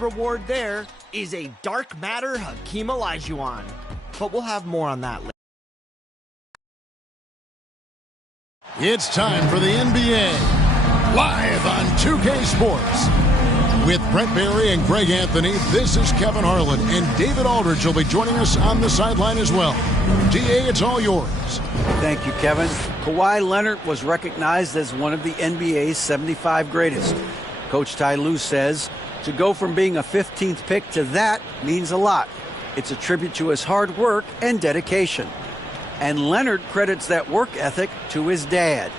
reward there is a Dark Matter Hakeem Olajuwon. But we'll have more on that later. It's time for the NBA, live on 2K Sports. With Brent Barry and Greg Anthony, this is Kevin Harlan, and David Aldridge will be joining us on the sideline as well. DA, it's all yours. Thank you, Kevin. Kawhi Leonard was recognized as one of the NBA's 75 greatest. Coach Ty Lue says to go from being a 15th pick to that means a lot. It's a tribute to his hard work and dedication. And Leonard credits that work ethic to his dad.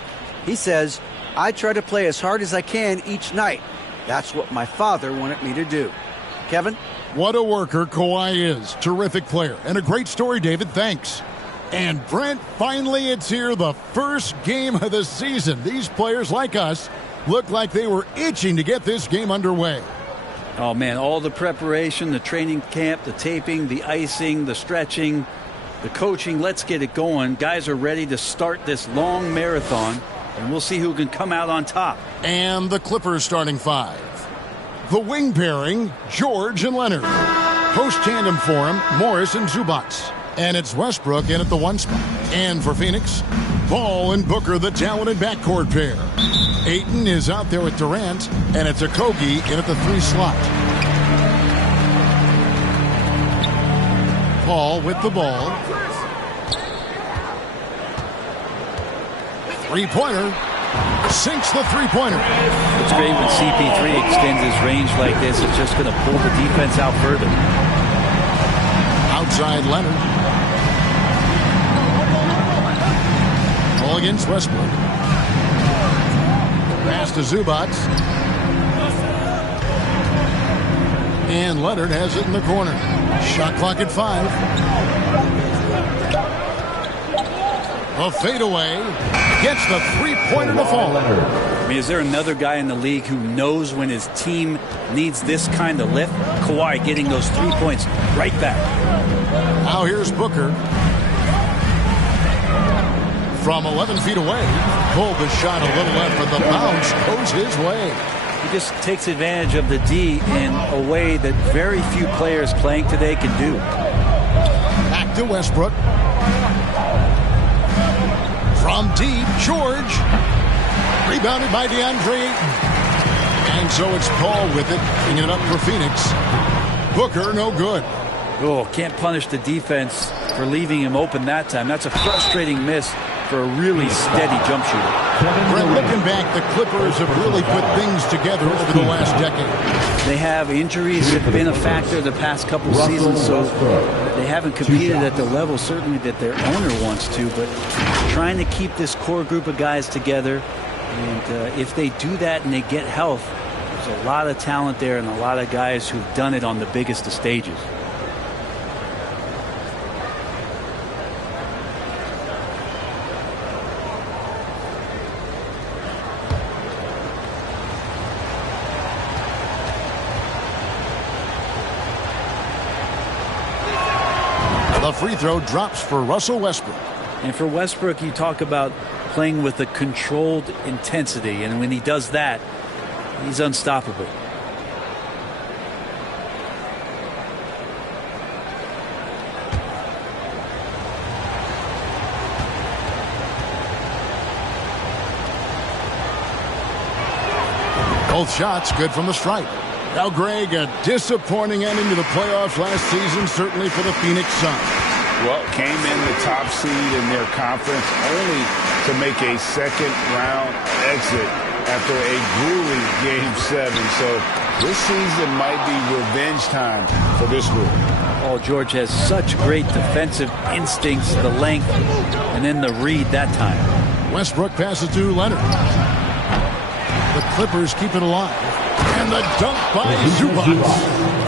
He says, "I try to play as hard as I can each night. That's what my father wanted me to do." Kevin? What a worker Kawhi is. Terrific player. And a great story, David. Thanks. And Brent, finally it's here, the first game of the season. These players, like us, look like they were itching to get this game underway. Oh, man, all the preparation, the training camp, the taping, the icing, the stretching, the coaching. Let's get it going. Guys are ready to start this long marathon, and we'll see who can come out on top. And the Clippers starting five. The wing pairing, George and Leonard. Post tandem for him, Morris and Zubats. And it's Westbrook in at the one spot. And for Phoenix, Ball and Booker, the talented backcourt pair. Ayton is out there with Durant, and it's Okogie in at the 3 slot. Paul with the ball. Three-pointer. Sinks the three-pointer. It's great when CP3 extends his range like this. It's just going to pull the defense out further. Outside Leonard. Ball against Westbrook. Pass to Zubats. And Leonard has it in the corner. Shot clock at 5. A fadeaway. Gets the three-pointer to fall. I mean, is there another guy in the league who knows when his team needs this kind of lift? Kawhi getting those 3 points right back. Now here's Booker. From 11 feet away. Pulled the shot a little left, but the bounce goes his way. He just takes advantage of the D in a way that very few players playing today can do. Back to Westbrook. From deep, George. Rebounded by DeAndre Ayton. And so it's Paul with it, bringing it up for Phoenix. Booker, no good. Oh, can't punish the defense for leaving him open that time. That's a frustrating miss for a really steady jump shooter. Brett, looking back, the Clippers have really put things together over the last decade. They have injuries that have been a factor the past couple seasons, so they haven't competed at the level certainly that their owner wants to, but trying to keep this core group of guys together. And if they do that and they get health, there's a lot of talent there and a lot of guys who've done it on the biggest of stages. The free throw drops for Russell Westbrook. And for Westbrook, you talk about playing with a controlled intensity, and when he does that, he's unstoppable. Both shots good from the stripe. Now, Greg, a disappointing ending to the playoffs last season, certainly for the Phoenix Suns. Well, came in the top seed in their conference only to make a second-round exit after a grueling Game 7. So this season might be revenge time for this group. Oh, George has such great defensive instincts, the length, and then the read that time. Westbrook passes to Leonard. The Clippers keep it alive. And the dunk by Zubats.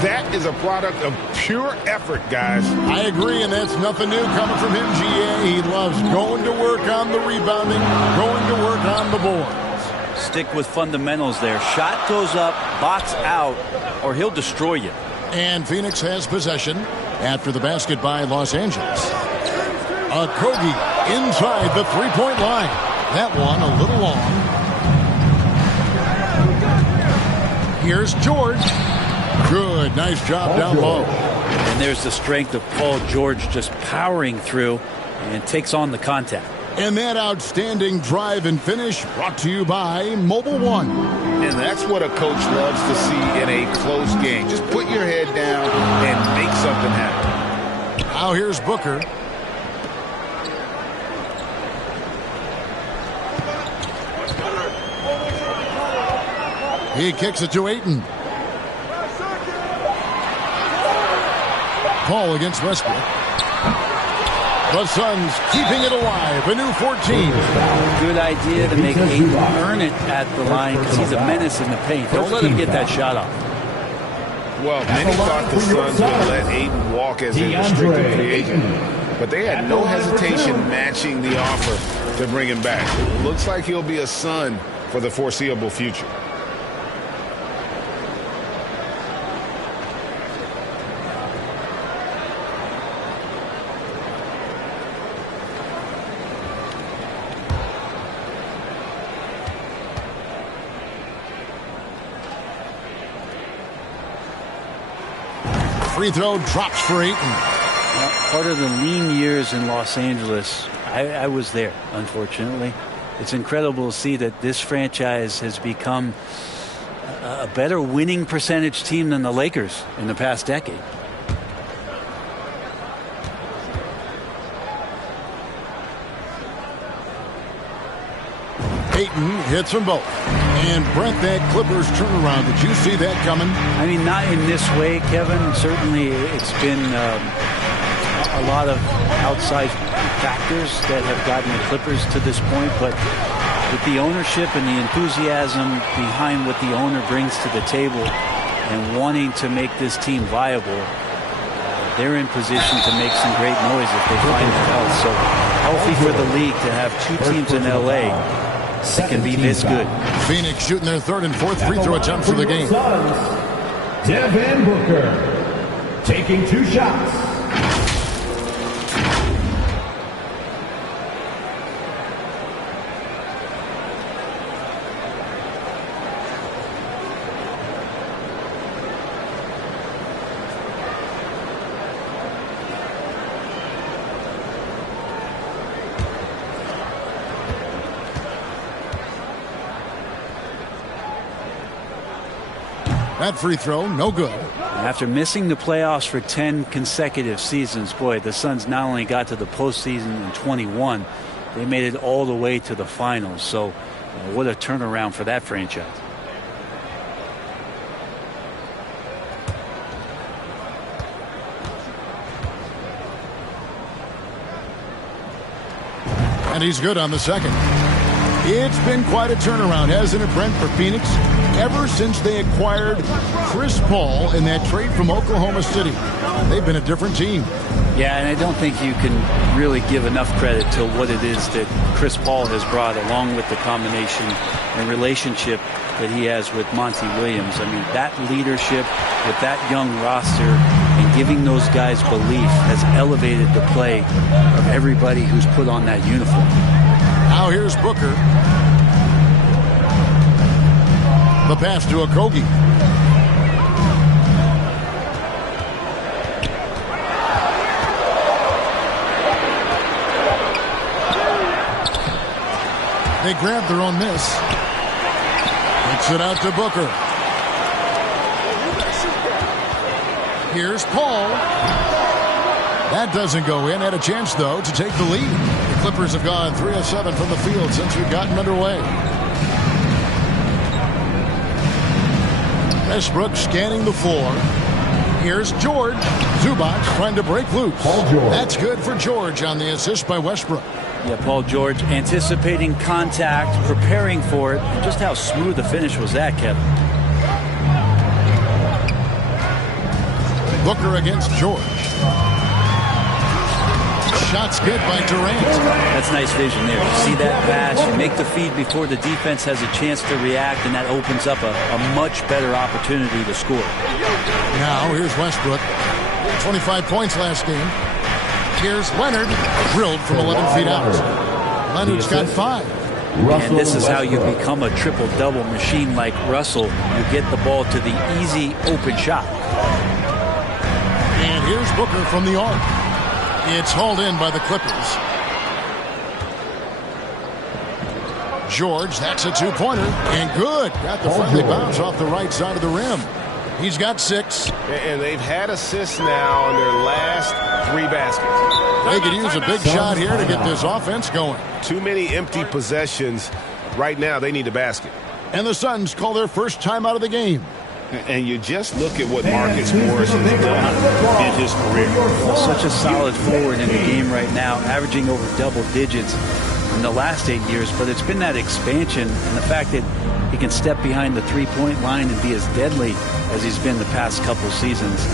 That is a product of pure effort, guys. I agree, and that's nothing new coming from him, GA. He loves going to work on the rebounding, going to work on the boards. Stick with fundamentals there. Shot goes up, box out, or he'll destroy you. And Phoenix has possession after the basket by Los Angeles. Okogie inside the three-point line. That one a little long. Here's George. Good, nice job down low. And there's the strength of Paul George just powering through and takes on the contact. And that outstanding drive and finish brought to you by Mobile One. And that's what a coach loves to see in a close game. Just put your head down and make something happen. Now here's Booker. He kicks it to Ayton. Paul against Westbrook. The Suns keeping it alive. A new 14. Good idea to make Ayton earn it at the line because he's a menace in the paint. Don't let him get that shot off. Well, many thought the Suns would let Ayton walk as a restricted free agent, but they had no hesitation matching the offer to bring him back. It looks like he'll be a Sun for the foreseeable future. Free throw drops for Ayton. Well, part of the lean years in Los Angeles, I was there, unfortunately. It's incredible to see that this franchise has become a better winning percentage team than the Lakers in the past decade. Ayton hits them both. And Brent, that Clippers turnaround, did you see that coming? I mean, not in this way, Kevin. Certainly it's been a lot of outside factors that have gotten the Clippers to this point, but with the ownership and the enthusiasm behind what the owner brings to the table and wanting to make this team viable, they're in position to make some great noise if they find their health. So healthy for the league to have two teams in L.A. that can be this good. Phoenix shooting their third and fourth free throw attempts for the game. Devin Booker taking 2 shots. That free throw, no good. After missing the playoffs for 10 consecutive seasons, boy, the Suns not only got to the postseason in 21, they made it all the way to the finals. So what a turnaround for that franchise. And he's good on the second. It's been quite a turnaround, hasn't it, Brent, for Phoenix? Ever since they acquired Chris Paul in that trade from Oklahoma City, they've been a different team. Yeah, and I don't think you can really give enough credit to what it is that Chris Paul has brought, along with the combination and relationship that he has with Monty Williams. I mean, that leadership with that young roster and giving those guys belief has elevated the play of everybody who's put on that uniform. Now here's Booker. The pass to Okogie. They grab their own miss. Kicks it out to Booker. Here's Paul. That doesn't go in. Had a chance, though, to take the lead. The Clippers have gone 3 of 7 from the field since we've gotten underway. Westbrook scanning the floor. Here's George. Zubac trying to break loose. That's good for George on the assist by Westbrook. Yeah, Paul George anticipating contact, preparing for it. And just how smooth the finish was that, Kevin. Booker against George. Shot's good by Durant. That's nice vision there. You see that pass, you make the feed before the defense has a chance to react, and that opens up a much better opportunity to score. Now here's Westbrook. 25 points last game. Here's Leonard, drilled from 11 feet out. Leonard's got 5. And this is how you become a triple-double machine like Russell. You get the ball to the easy open shot. And here's Booker from the arc. It's hauled in by the Clippers. George, that's a two-pointer. And good. Got the friendly bounce off the right side of the rim. He's got 6. And they've had assists now in their last 3 baskets. They could use a big shot here to get this offense going. Too many empty possessions. Right now, they need a basket. And the Suns call their first time out of the game. And you just look at what Marcus Morris has done in his career. Such a solid forward in the game right now, averaging over double digits in the last 8 years. But it's been that expansion and the fact that he can step behind the three-point line and be as deadly as he's been the past couple seasons.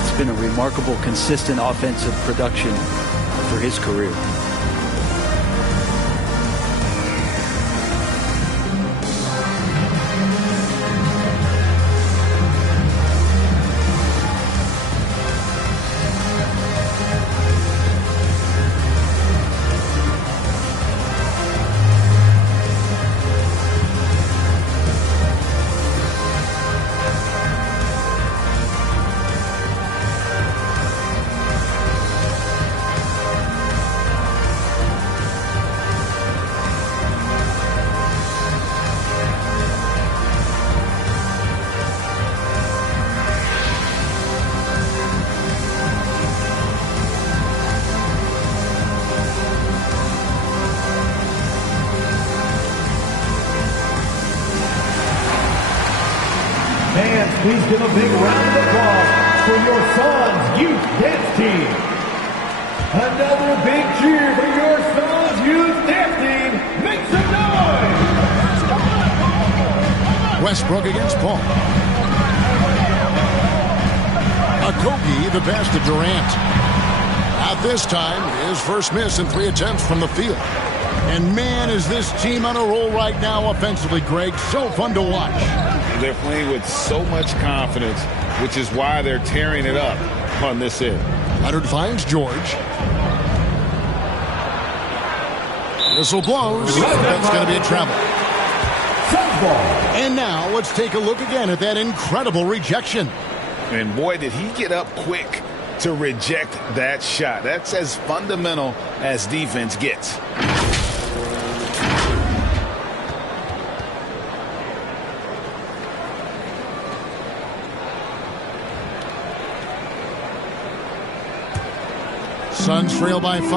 It's been a remarkable, consistent offensive production for his career. Please give a big round of applause for your Suns Youth Dance Team. Another big cheer for your Suns Youth Dance Team. Make some noise! Westbrook against Paul. Okogie, the pass to Durant. At this time, his first miss in 3 attempts from the field. And man, is this team on a roll right now offensively, Greg. So fun to watch. They're playing with so much confidence, which is why they're tearing it up on this end. Leonard finds George. Whistle blows. That's going to be a travel. And now let's take a look again at that incredible rejection. And boy, did he get up quick to reject that shot. That's as fundamental as defense gets. Suns trail by 5.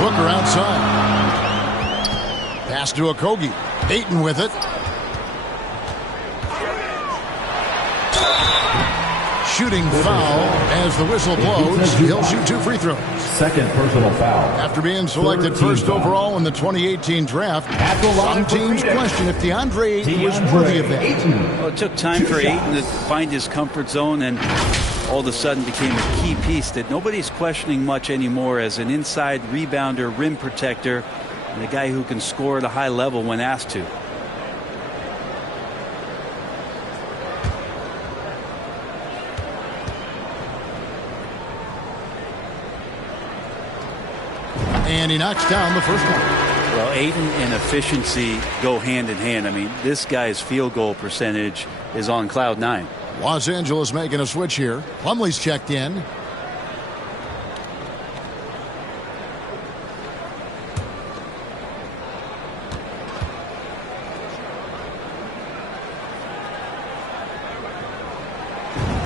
Booker outside. Pass to Okogie. Ayton with it. Shooting foul as the whistle blows. He'll shoot 2 free throws. Second personal foul. After being selected first overall in the 2018 draft, some teams question if DeAndre Ayton was worthy of that. Well, it took time for Ayton to find his comfort zone and all of a sudden became a key piece that nobody's questioning much anymore as an inside rebounder, rim protector, and a guy who can score at a high level when asked to. And he knocks down the first one. Well, Ayton and efficiency go hand in hand. I mean, this guy's field goal percentage is on cloud 9. Los Angeles making a switch here. Plumlee's checked in.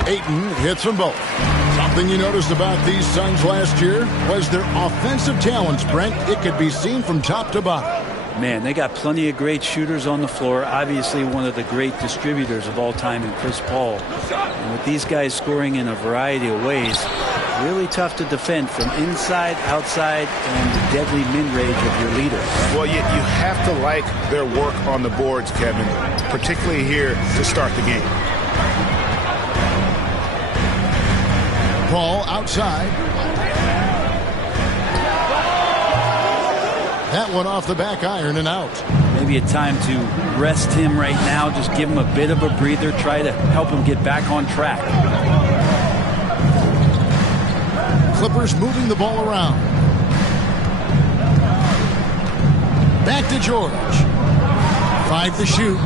Ayton hits them both. Something you noticed about these Suns last year was their offensive talents, Brent. It could be seen from top to bottom. Man, they got plenty of great shooters on the floor. Obviously, one of the great distributors of all time in Chris Paul. And with these guys scoring in a variety of ways, really tough to defend from inside, outside, and the deadly mid-range of your leader. Well, you have to like their work on the boards, Kevin, particularly here to start the game. Paul outside. That one off the back iron and out. Maybe a time to rest him right now. Just give him a bit of a breather. Try to help him get back on track. Clippers moving the ball around. Back to George. 5 to shoot.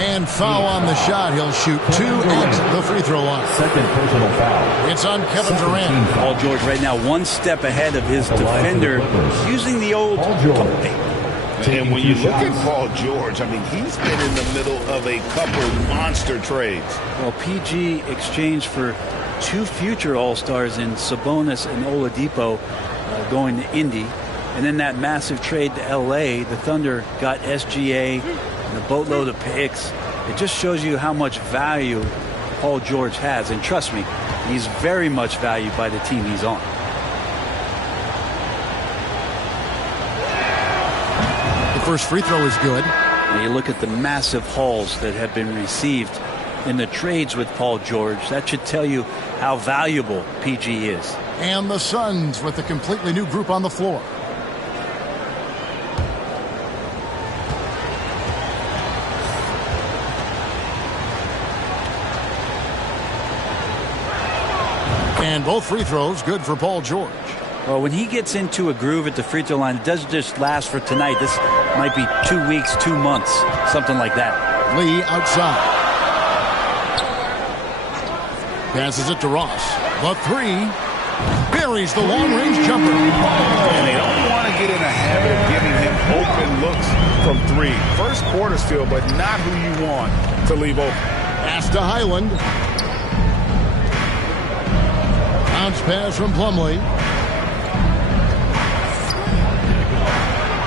And foul on the shot. He'll shoot 2 at the free throw line. Second personal foul. It's on Kevin Durant. Paul George right now 1 step ahead of his defender, using the old Paul George. pump fake. And when you look at Paul George, I mean, he's been in the middle of a couple monster trades. Well, PG exchanged for 2 future All-Stars in Sabonis and Oladipo going to Indy. And then that massive trade to L.A., the Thunder got SGA and a boatload of picks. It just shows you how much value Paul George has. And trust me, he's very much valued by the team he's on. The first free throw is good. Now you look at the massive hauls that have been received in the trades with Paul George. That should tell you how valuable PG is. And the Suns with a completely new group on the floor. And both free throws good for Paul George. Well, when he gets into a groove at the free throw line, it doesn't just last for tonight. This might be 2 weeks, 2 months, something like that. Lee outside. Passes it to Ross. The 3. Buries the long-range jumper. And they don't want to get in a habit of giving him open looks from 3. First quarter still, but not who you want to leave open. Pass to Highland. Bounce pass from Plumlee.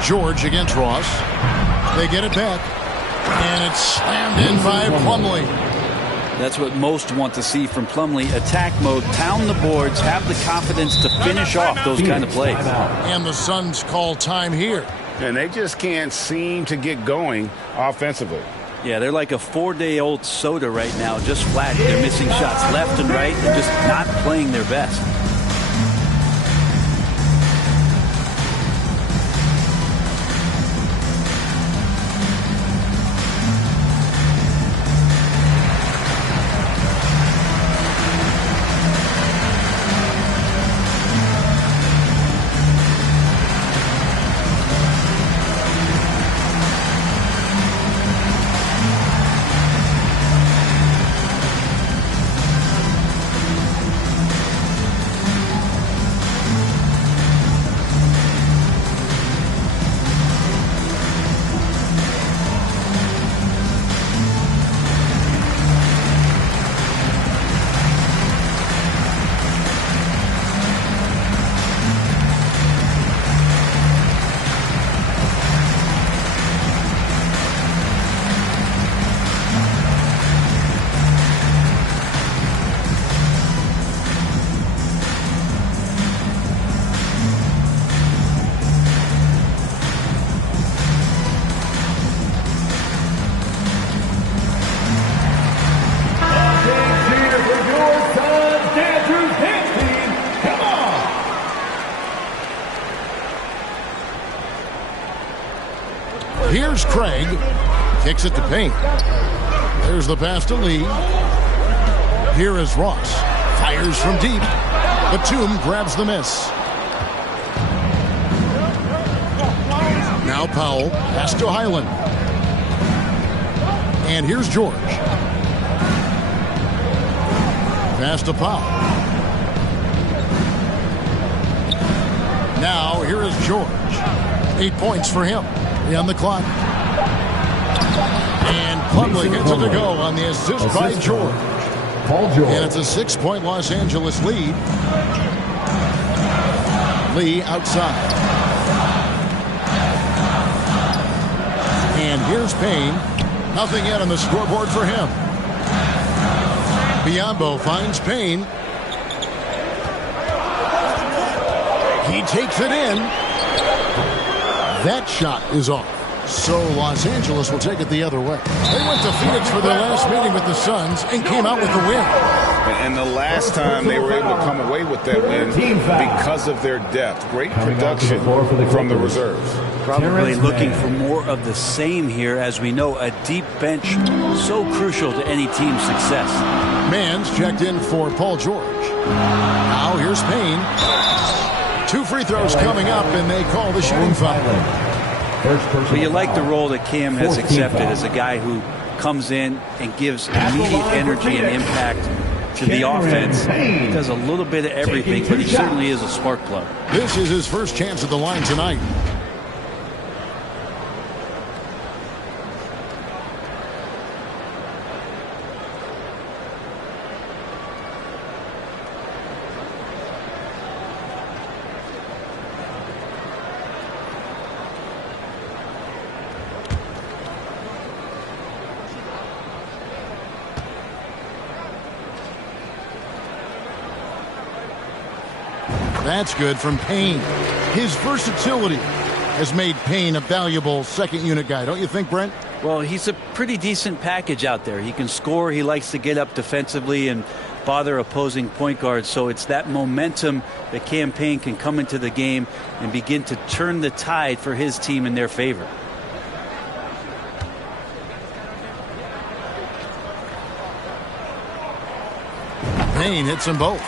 George against Ross. They get it back. And it's slammed in by Plumlee. That's what most want to see from Plumlee. Attack mode, pound the boards, have the confidence to finish off those kind of plays. And the Suns call time here. And they just can't seem to get going offensively. Yeah, they're like a 4-day-old soda right now, just flat. They're missing shots left and right. They're just not playing their best. Here's Craig. Kicks it to Payne. There's the pass to Lee. Here is Ross. Fires from deep. Batum grabs the miss. Now Powell. Pass to Highland. And here's George. Pass to Powell. Now here is George. 8 points for him. On the clock. And Plumlee gets it to go on the assist by George. Paul George. And it's a 6-point Los Angeles lead. Lee outside. And here's Payne. Nothing yet on the scoreboard for him. Biyombo finds Payne. He takes it in. That shot is off. So Los Angeles will take it the other way. They went to Phoenix for their last meeting with the Suns and came out with the win. And the last time they were able to come away with that win because of their depth. Great production from the reserves. Probably looking for more of the same here. As we know, a deep bench so crucial to any team's success. Mann's checked in for Paul George. Now here's Payne. 2 free throws coming up, and they call the shooting foul. Well, you like the role that Cam has accepted as a guy who comes in and gives immediate energy and impact to the offense. He does a little bit of everything, but he certainly is a spark plug. This is his first chance at the line tonight. That's good from Payne. His versatility has made Payne a valuable second unit guy, don't you think, Brent? Well, he's a pretty decent package out there. He can score. He likes to get up defensively and bother opposing point guards. So it's that momentum that Cam Payne can come into the game and begin to turn the tide for his team in their favor. Payne hits them both.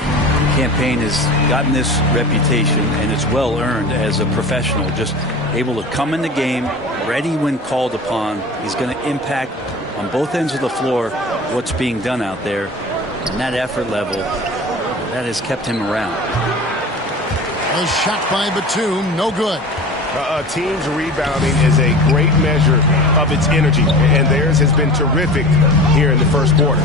Cam Payne has gotten this reputation, and it's well earned as a professional. Just able to come in the game, ready when called upon. He's going to impact on both ends of the floor what's being done out there. And that effort level, that has kept him around. A shot by Batum, no good. A team's rebounding is a great measure of its energy, and theirs has been terrific here in the first quarter.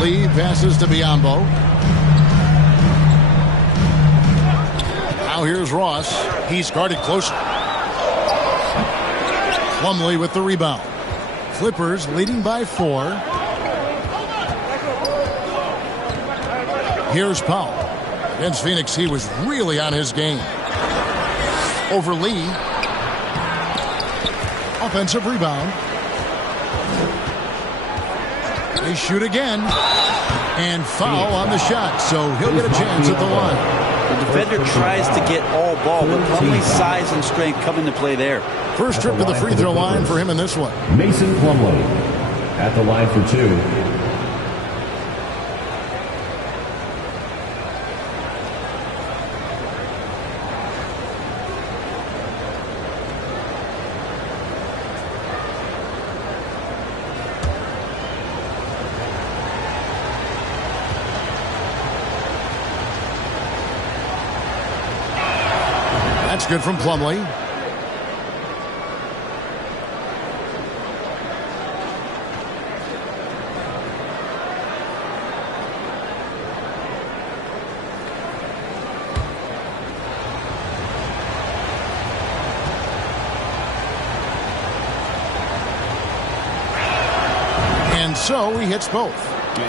Lee passes to Biyombo. Now here's Ross. He's guarded closely. Plumlee with the rebound. Clippers leading by 4. Here's Powell. Against Phoenix, he was really on his game. Over Lee. Offensive rebound. They shoot again. And foul on the shot, so he'll get a chance at the line. The defender tries to get all ball, but Plumlee's size and strength come into play there. First trip to the free throw line for him in this one. Mason Plumlee at the line for 2. That's good from Plumlee. And so he hits both.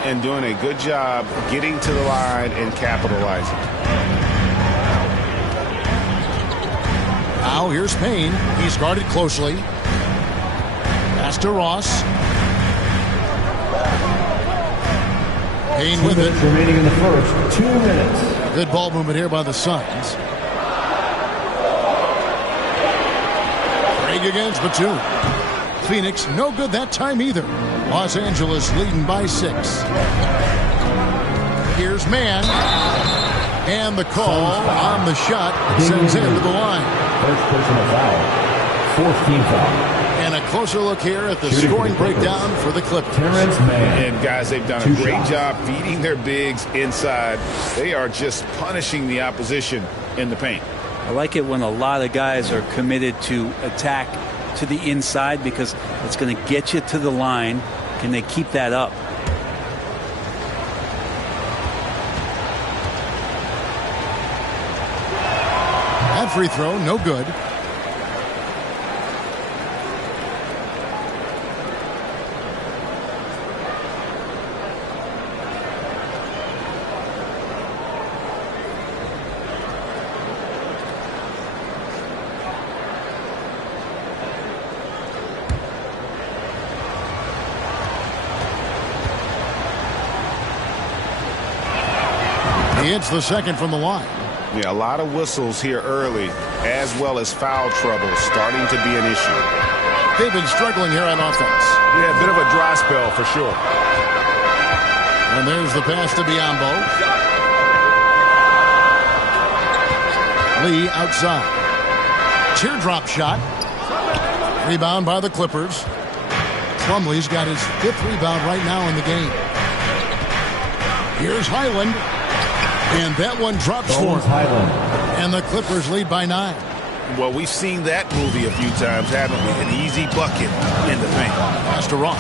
And doing a good job getting to the line and capitalizing. Now here's Payne. He's guarded closely. Pass to Ross. Payne with it. Remaining in the first 2 minutes. Good ball movement here by the Suns. Craig against Batum. Phoenix no good that time either. Los Angeles leading by 6. Here's Mann. And the call on the shot sends him to the line. First personal foul. Fourth team foul. And a closer look here at the scoring breakdown for the Clippers. Terrence Mann. And guys, they've done a great job feeding their bigs inside. They are just punishing the opposition in the paint. I like it when a lot of guys are committed to attack to the inside because it's going to get you to the line. Can they keep that up? That free throw, no good. He hits the second from the line. Yeah, a lot of whistles here early, as well as foul trouble starting to be an issue. They've been struggling here on offense. Yeah, a bit of a dry spell for sure. And there's the pass to Biyombo. Lee outside. Teardrop shot. Rebound by the Clippers. Plumlee's got his 5th rebound right now in the game. Here's Highland. And that one drops for him. And the Clippers lead by 9. Well, we've seen that movie a few times, haven't we? An easy bucket in the paint. Pass to Ross.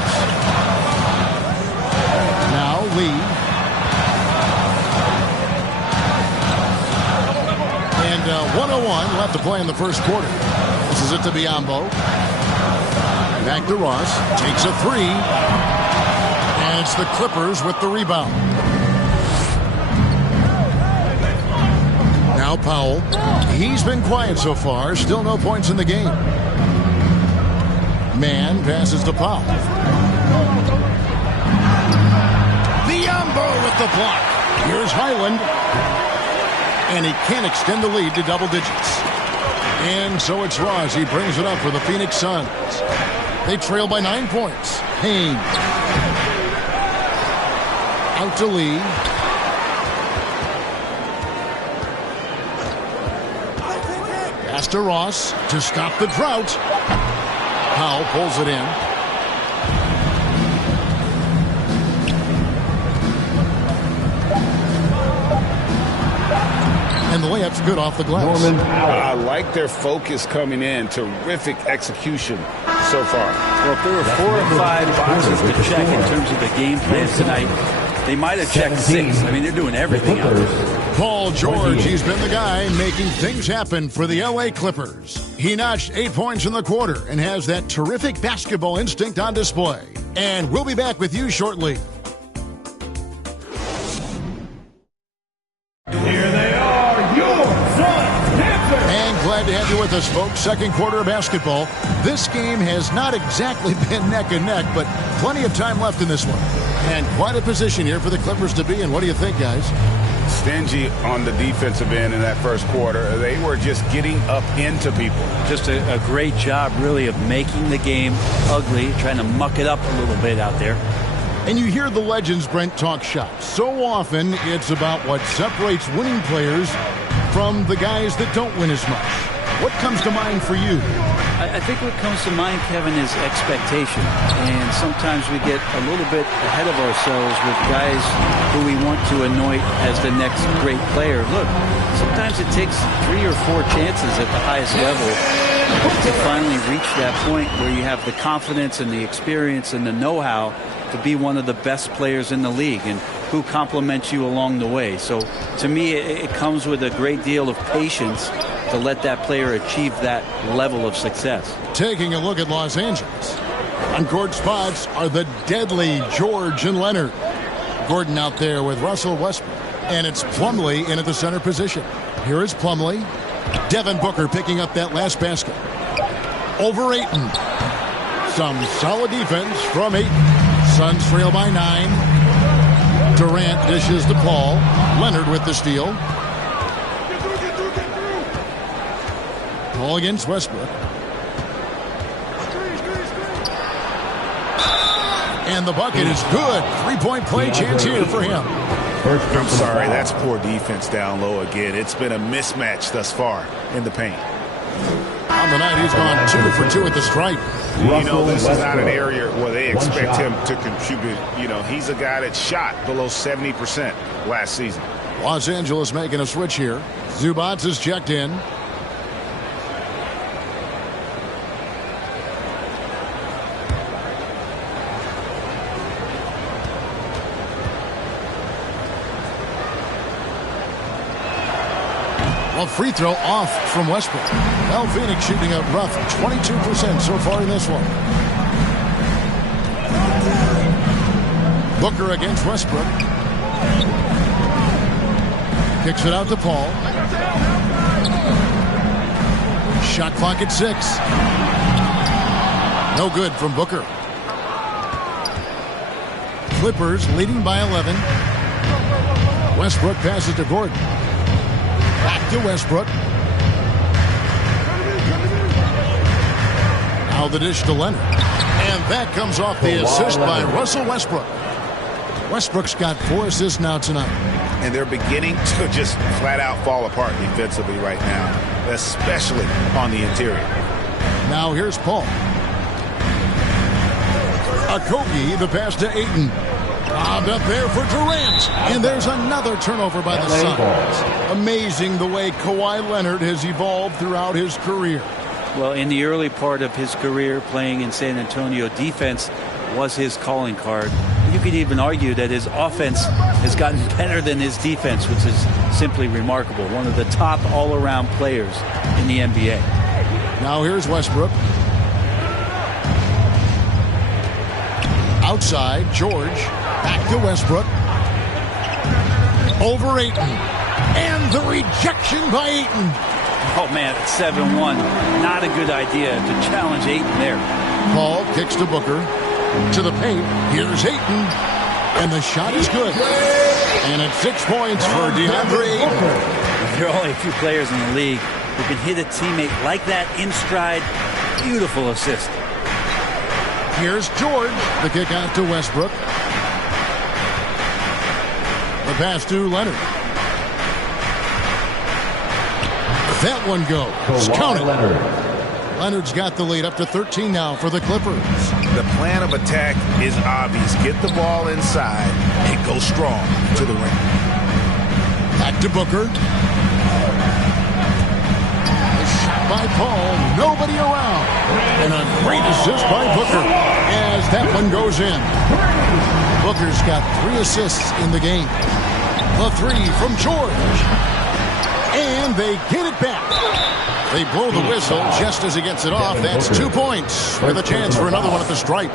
Now Lee. And 1:01 left to play in the first quarter. This is it to Biyombo. Back to Ross. Takes a 3. And it's the Clippers with the rebound. Now Powell. He's been quiet so far. Still no points in the game. Man passes to Powell. Biyombo with the block. Here's Highland. And he can't extend the lead to double digits. And so it's Ross. He brings it up for the Phoenix Suns. They trail by 9 points. Haynes. Out to Lee. Pass to Ross to stop the drought. Powell pulls it in. And the layup's good off the glass. I like their focus coming in. Terrific execution so far. Well, if there were 4 or 5 boxes to check in terms of the game plan tonight, they might have checked 6. I mean, they're doing everything out there. Paul George, he's been the guy making things happen for the LA Clippers. He notched 8 points in the quarter and has that terrific basketball instinct on display. And we'll be back with you shortly. Here they are, your Suns Panthers. And glad to have you with us, folks. Second quarter of basketball. This game has not exactly been neck and neck, but plenty of time left in this one. And quite a position here for the Clippers to be in. What do you think, guys? Stingy on the defensive end in that first quarter. They were just getting up into people. Just a great job, really, of making the game ugly, trying to muck it up a little bit out there. And you hear the legends, Brent, talk shop. So often, it's about what separates winning players from the guys that don't win as much. What comes to mind for you? I think what comes to mind, Kevin, is expectation. And sometimes we get a little bit ahead of ourselves with guys who we want to anoint as the next great player. Look, sometimes it takes 3 or 4 chances at the highest level to finally reach that point where you have the confidence and the experience and the know-how to be one of the best players in the league and who compliments you along the way. So to me, it comes with a great deal of patience to let that player achieve that level of success. Taking a look at Los Angeles. On court spots are the deadly George and Leonard. Gordon out there with Russell Westbrook. And it's Plumlee in at the center position. Here is Plumlee. Devin Booker picking up that last basket. Over Ayton. Some solid defense from Ayton. Suns trail by 9. Durant dishes to Paul. Leonard with the steal. Paul against Westbrook. And the bucket is good. 3-point play chance here for him. I'm sorry, that's poor defense down low again. It's been a mismatch thus far in the paint. On the night, he's gone 2 for 2 at the stripe. You know, this is not an area where they expect him to contribute. You know, he's a guy that shot below 70% last season. Los Angeles making a switch here. Zubac is checked in. A free throw off from Westbrook. Well, Phoenix shooting a rough 22% so far in this one. Booker against Westbrook. Kicks it out to Paul. Shot clock at 6. No good from Booker. Clippers leading by 11. Westbrook passes to Gordon. Back to Westbrook. Now the dish to Leonard. And that comes off the assist by Russell Westbrook. Westbrook's got 4 assists now tonight. And they're beginning to just flat out fall apart defensively right now, especially on the interior. Now here's Paul. Okogie, the pass to Ayton. Bobbed up there for Durant. And there's another turnover by the Suns. Amazing the way Kawhi Leonard has evolved throughout his career. Well, in the early part of his career playing in San Antonio, defense was his calling card. You could even argue that his offense has gotten better than his defense, which is simply remarkable. One of the top all-around players in the NBA. Now here's Westbrook. Outside, George. Back to Westbrook. Over Ayton. And the rejection by Ayton. Oh, man, it's 7-1. Not a good idea to challenge Ayton there. Paul kicks to Booker. To the paint. Here's Ayton. And the shot is good. And it's 6 points for DeAndre Ayton. There are only a few players in the league who can hit a teammate like that in stride. Beautiful assist. Here's George. The kick out to Westbrook. The pass to Leonard. That one goes. Count it. Leonard's got the lead up to 13 now for the Clippers. The plan of attack is obvious. Get the ball inside and go strong to the ring. Back to Booker. A shot by Paul. Nobody around. And a great assist by Booker as that one goes in. Booker's got 3 assists in the game. The 3 from George. And they get it back. They blow the whistle just as he gets it off. That's 2 points with a chance for another one at the stripe.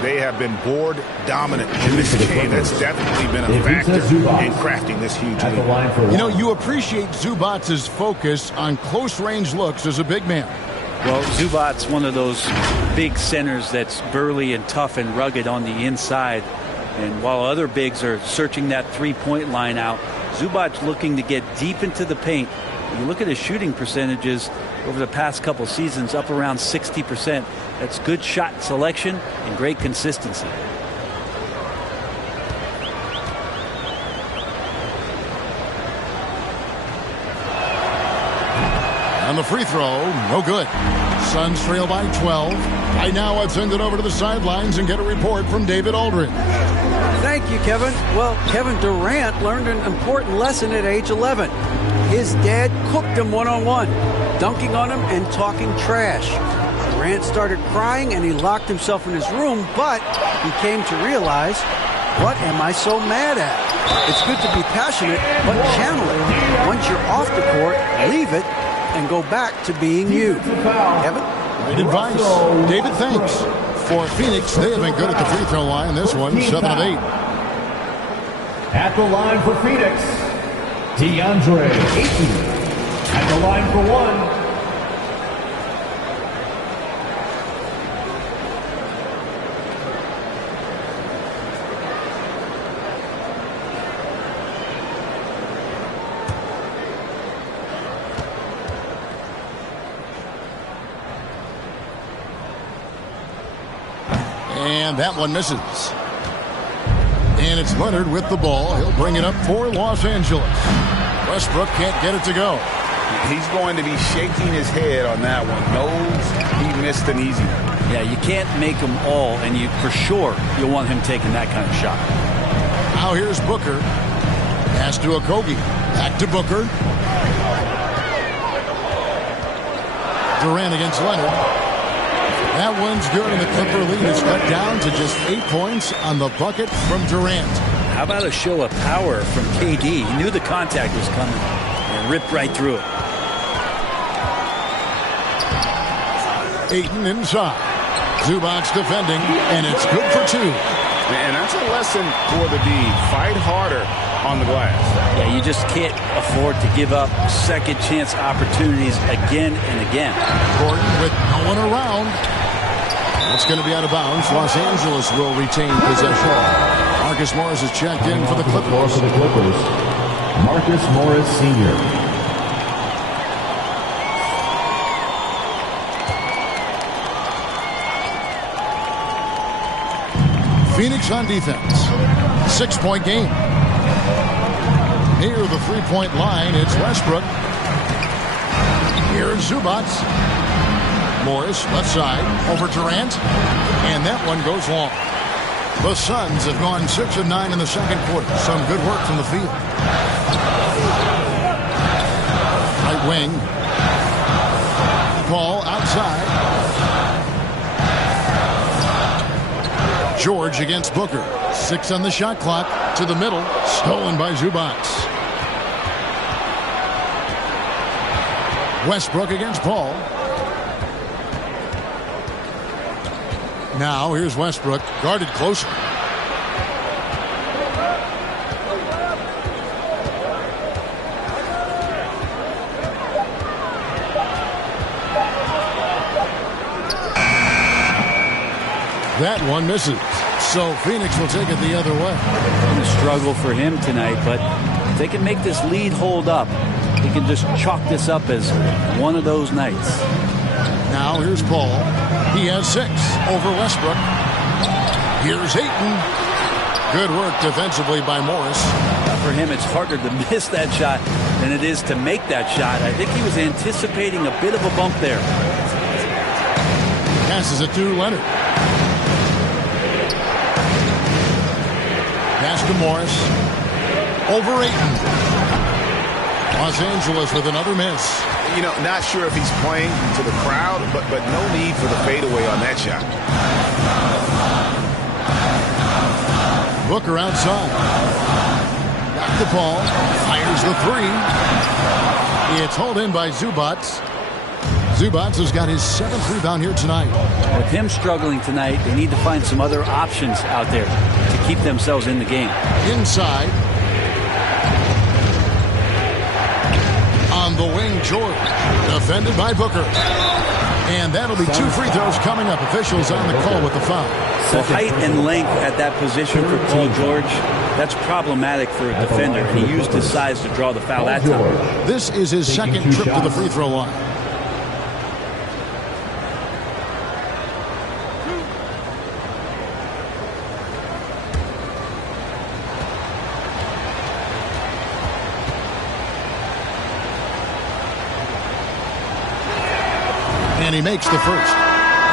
They have been board dominant in this game. That's definitely been a factor in crafting this huge lead. You know, you appreciate Zubac's focus on close-range looks as a big man. Well, Zubac's one of those big centers that's burly and tough and rugged on the inside. And while other bigs are searching that three-point line out, Zubac's looking to get deep into the paint. You look at his shooting percentages over the past couple seasons, up around 60%. That's good shot selection and great consistency. On the free throw, no good. Suns trail by 12. Right now, let's send it over to the sidelines and get a report from David Aldridge. Thank you, Kevin. Well, Kevin Durant learned an important lesson at age 11. His dad cooked him one-on-one, dunking on him and talking trash. Durant started crying and he locked himself in his room, but he came to realize, what am I so mad at? It's good to be passionate, but channel it. Once you're off the court, leave it and go back to being you. Kevin? Great advice. David, thanks. For Phoenix, they have been good at the free throw line. This one, 7 of 8. At the line for Phoenix, DeAndre Ayton. At the line for 1. And that one misses. And it's Leonard with the ball. He'll bring it up for Los Angeles. Westbrook can't get it to go. He's going to be shaking his head on that one. Knows he missed an easy one. Yeah, you can't make them all, and you for sure you'll want him taking that kind of shot. Now here's Booker. Pass to Okogie. Back to Booker. Durant against Leonard. That one's good, and the Clipper lead is cut down to just 8 points on the bucket from Durant. How about a show of power from KD? He knew the contact was coming and ripped right through it. Ayton inside. Zubac's defending, and it's good for 2. And that's a lesson for the D. Fight harder on the glass. Yeah, you just can't afford to give up second chance opportunities again and again. Gordon with no one around. That's going to be out of bounds. Los Angeles will retain possession. Marcus Morris is checked in for the Clippers. Marcus Morris Sr. Phoenix on defense. 6-point game. Near the three-point line, it's Westbrook. Here's Zubac. Morris, left side, over Durant. And that one goes long. The Suns have gone 6 of 9 in the second quarter. Some good work from the field. Right wing. Paul outside. George against Booker. 6 on the shot clock. To the middle. Stolen by Zubac. Westbrook against Paul. Now here's Westbrook, guarded closer. That one misses. So Phoenix will take it the other way. A struggle for him tonight, but if they can make this lead hold up, he can just chalk this up as one of those nights. Now here's Paul. He has 6 over Westbrook. Here's Ayton. Good work defensively by Morris. For him, it's harder to miss that shot than it is to make that shot. I think he was anticipating a bit of a bump there. Passes it to Leonard. Pass to Morris. Over Ayton. Los Angeles with another miss. You know, not sure if he's playing to the crowd, but no need for the fadeaway on that shot. Booker outside. Got the ball. Fires the 3. It's hauled in by Zubac. Zubac has got his 7th rebound here tonight. With him struggling tonight, they need to find some other options out there to keep themselves in the game. Inside. On the wing, George. Defended by Booker. And that'll be 2 free throws coming up. Officials on the call with the foul. The height and length at that position for Paul George, that's problematic for a defender. And he used his size to draw the foul that time. This is his second trip to the free throw line. And he makes the first.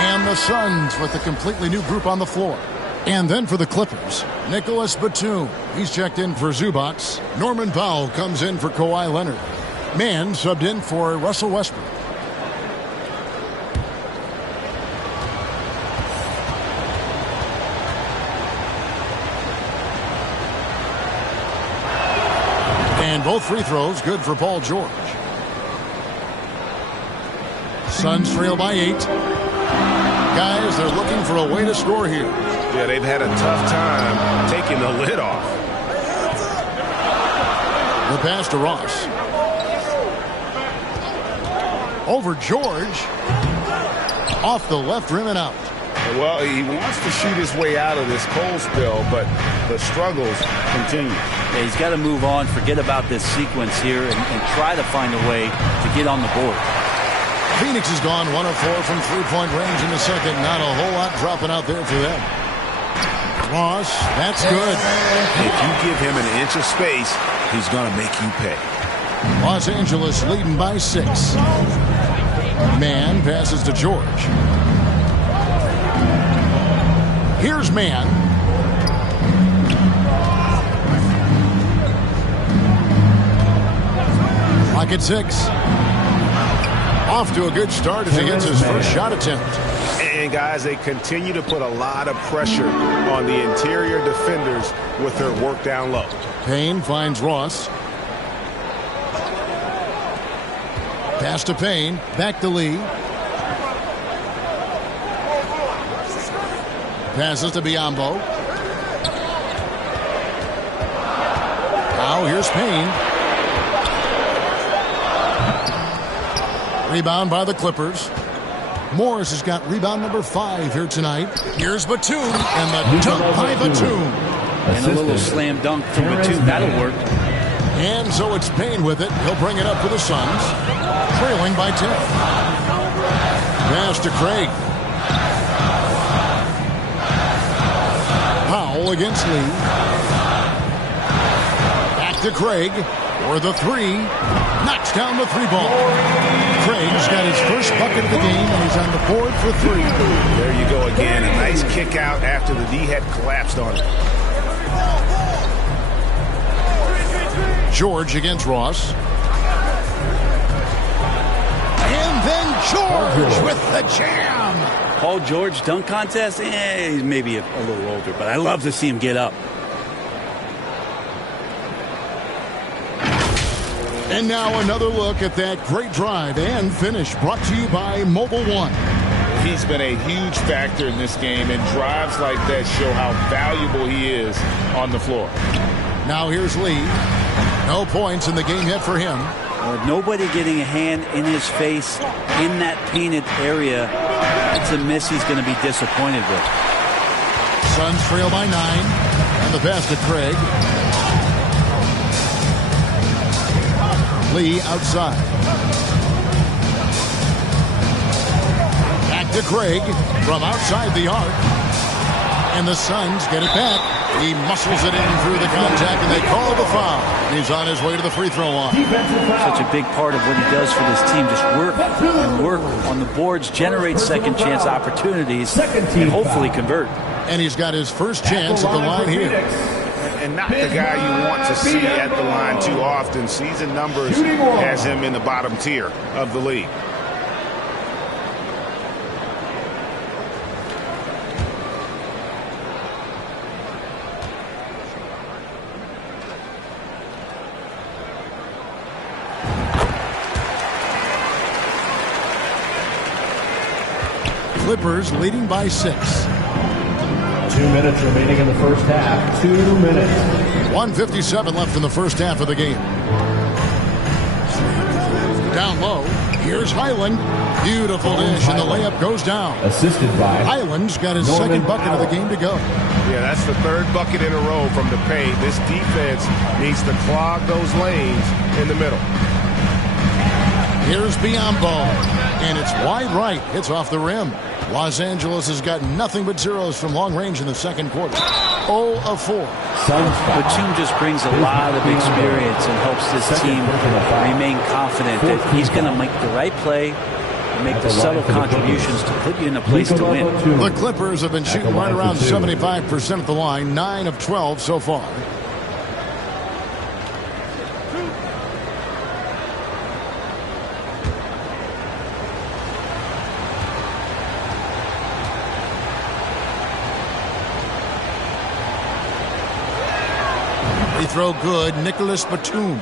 And the Suns with a completely new group on the floor. And then for the Clippers, Nicholas Batum. He's checked in for Zubac. Norman Powell comes in for Kawhi Leonard. Mann subbed in for Russell Westbrook. And both free throws good for Paul George. Suns trail by 8. Guys, they're looking for a way to score here. Yeah, they've had a tough time taking the lid off. The pass to Ross. Over George. Off the left rim and out. Well, he wants to shoot his way out of this cold spell, but the struggles continue. Yeah, he's got to move on, forget about this sequence here, and try to find a way to get on the board. Phoenix has gone 1 of 4 from three-point range in the second. Not a whole lot dropping out there for them. Ross, that's good. If you give him an inch of space, he's going to make you pay. Los Angeles leading by 6. Mann passes to George. Here's Mann. Clock at 6. Off to a good start as he gets his first shot attempt. And guys, they continue to put a lot of pressure on the interior defenders with their work down low. Payne finds Ross. Pass to Payne. Back to Lee. Passes to Biyombo. Now here's Payne. Rebound by the Clippers. Morris has got rebound number 5 here tonight. Here's Batum, and the dunk by Batum. And a little slam dunk from Batum. That'll work. And so it's Payne with it. He'll bring it up for the Suns. Trailing by 10. Pass to Craig. Powell against Lee. Back to Craig for the three. Knocks down the three ball. Craig's got his first bucket of the game, and he's on the board for three. There you go again. A nice kick out after the D had collapsed on it. George against Ross. And then George with the jam. Paul George dunk contest? He's maybe a little older, but I love to see him get up. And now another look at that great drive and finish brought to you by Mobile One. He's been a huge factor in this game, and drives like that show how valuable he is on the floor. Now here's Lee. No points in the game yet for him. Nobody getting a hand in his face in that painted area. That's a miss he's going to be disappointed with. Suns trail by 9. And the pass to Craig. Lee outside. Back to Craig from outside the arc. And the Suns get it back. He muscles it in through the contact, and they call the foul. He's on his way to the free throw line. Such a big part of what he does for this team. Just work and work on the boards, generate second chance opportunities, and hopefully convert. And he's got his first chance at the line here. And not the guy you want to see at the line too often. Season numbers has him in the bottom tier of the league. Clippers leading by 6. 2 minutes remaining in the first half. 2 minutes. 1:57 left in the first half of the game. Down low. Here's Highland. Beautiful dish, and the layup goes down. Assisted by Highland's got his second bucket of the game to go. Yeah, that's the third bucket in a row from the paint. This defense needs to clog those lanes in the middle. Here's Biombo, and it's wide right. Hits off the rim. Los Angeles has got nothing but zeros from long range in the second quarter. 0 of 4. Batum just brings a lot of experience and helps this team remain confident that he's going to make the right play and make the subtle contributions to put you in a place to win. The Clippers have been shooting right around 75% at the line, 9 of 12 so far. Throw good, Nicholas Batum.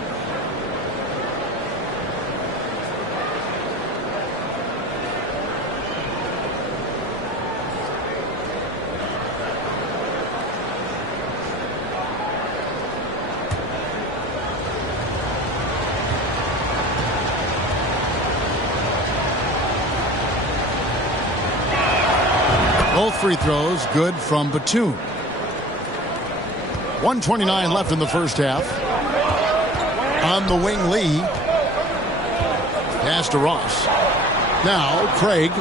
Both free throws good from Batum. 1:29 left in the first half. On the wing, Lee. Pass to Ross. Now Craig.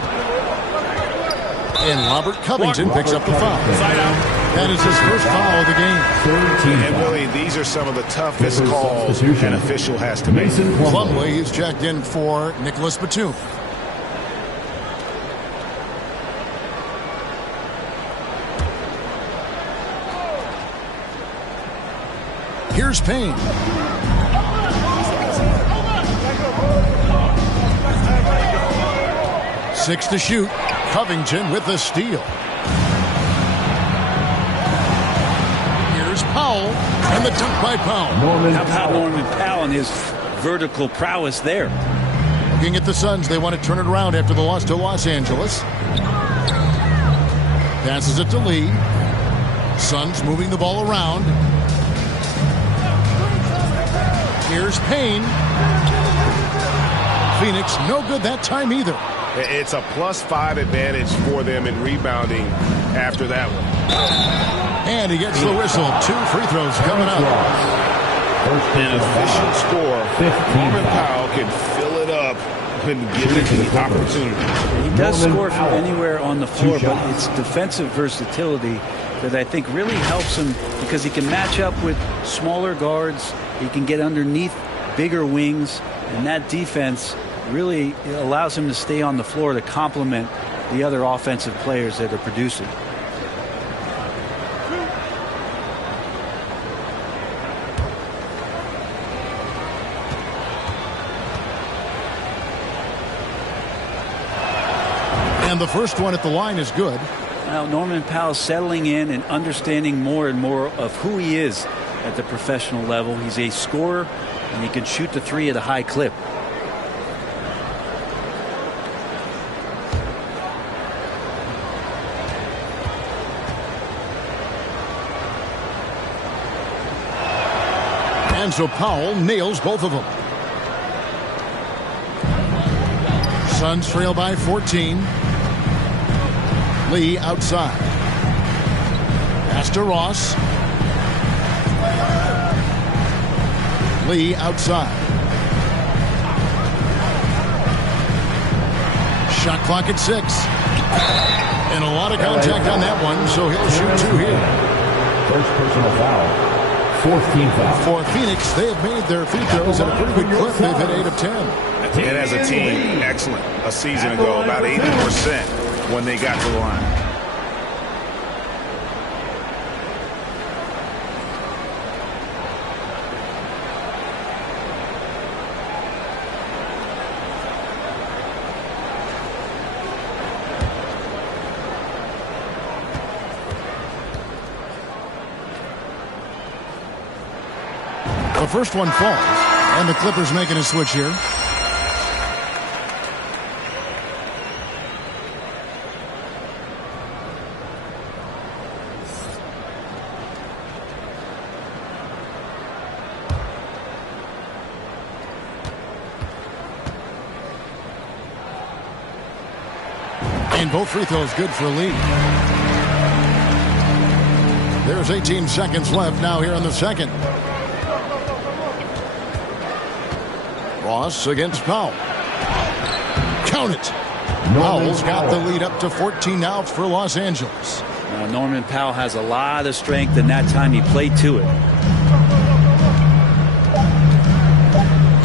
And Robert Covington picks up the foul. That is his first foul of the game. And really, these are some of the toughest calls an official has to make. Plumlee is checked in for Nicholas Batum. Here's Payne. Six to shoot. Covington with the steal. Here's Powell and the dunk by Powell. How about Norman Powell and his vertical prowess there? Looking at the Suns, they want to turn it around after the loss to Los Angeles. Passes it to Lee. Suns moving the ball around. Here's Payne. Phoenix, no good that time either. It's a +5 advantage for them in rebounding after that one. And he gets the whistle. 2 free throws coming up. An efficient score. Norman Powell can fill it up and give it the opportunity. He does score from anywhere on the floor, but it's defensive versatility that I think really helps him because he can match up with smaller guards He can get underneath bigger wings, and that defense really allows him to stay on the floor to complement the other offensive players that are producing. And the first one at the line is good. Now, Norman Powell's settling in and understanding more and more of who he is at the professional level. He's a scorer, and he can shoot the three at a high clip. And so Powell nails both of them. Suns trail by 14. Lee outside. Pass to Ross. Lee outside. Shot clock at 6. And a lot of contact on that one, so he'll shoot 2 here. First personal foul. Fourth team foul. For Phoenix, they have made their free throws at a pretty good clip. They've hit 8 of 10. And as a team, excellent. A season ago, about 80% when they got to the line. The first one falls, and the Clippers making a switch here. And both free throws good for Lee. There's 18 seconds left now here in the second. Ross against Powell. Count it. Powell's got the lead up to 14 now for Los Angeles. Norman Powell has a lot of strength, and that time he played to it.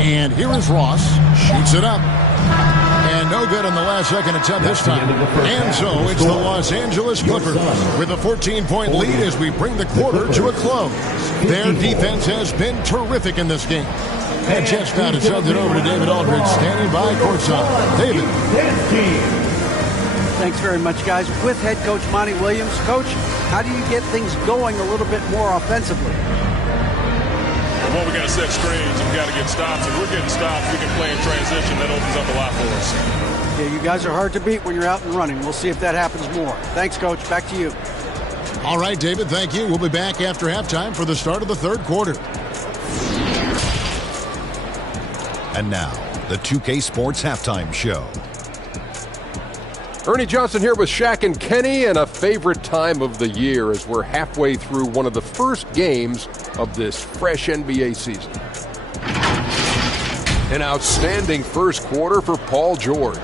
And here is Ross. Shoots it up. And no good on the last second attempt this time. And so it's the Los Angeles Clippers with a 14-point lead as we bring the quarter to a close. Their defense has been terrific in this game. And just now to send it over to David Aldridge, standing by courtside. David. Thanks very much, guys. With head coach Monty Williams. Coach, how do you get things going a little bit more offensively? Well, we got to set screens and we got to get stops. If we're getting stops, we can play in transition. That opens up a lot for us. Yeah, you guys are hard to beat when you're out and running. We'll see if that happens more. Thanks, Coach. Back to you. All right, David, thank you. We'll be back after halftime for the start of the third quarter. And now, the 2K Sports Halftime Show. Ernie Johnson here with Shaq and Kenny, and a favorite time of the year as we're halfway through one of the first games of this fresh NBA season. An outstanding first quarter for Paul George.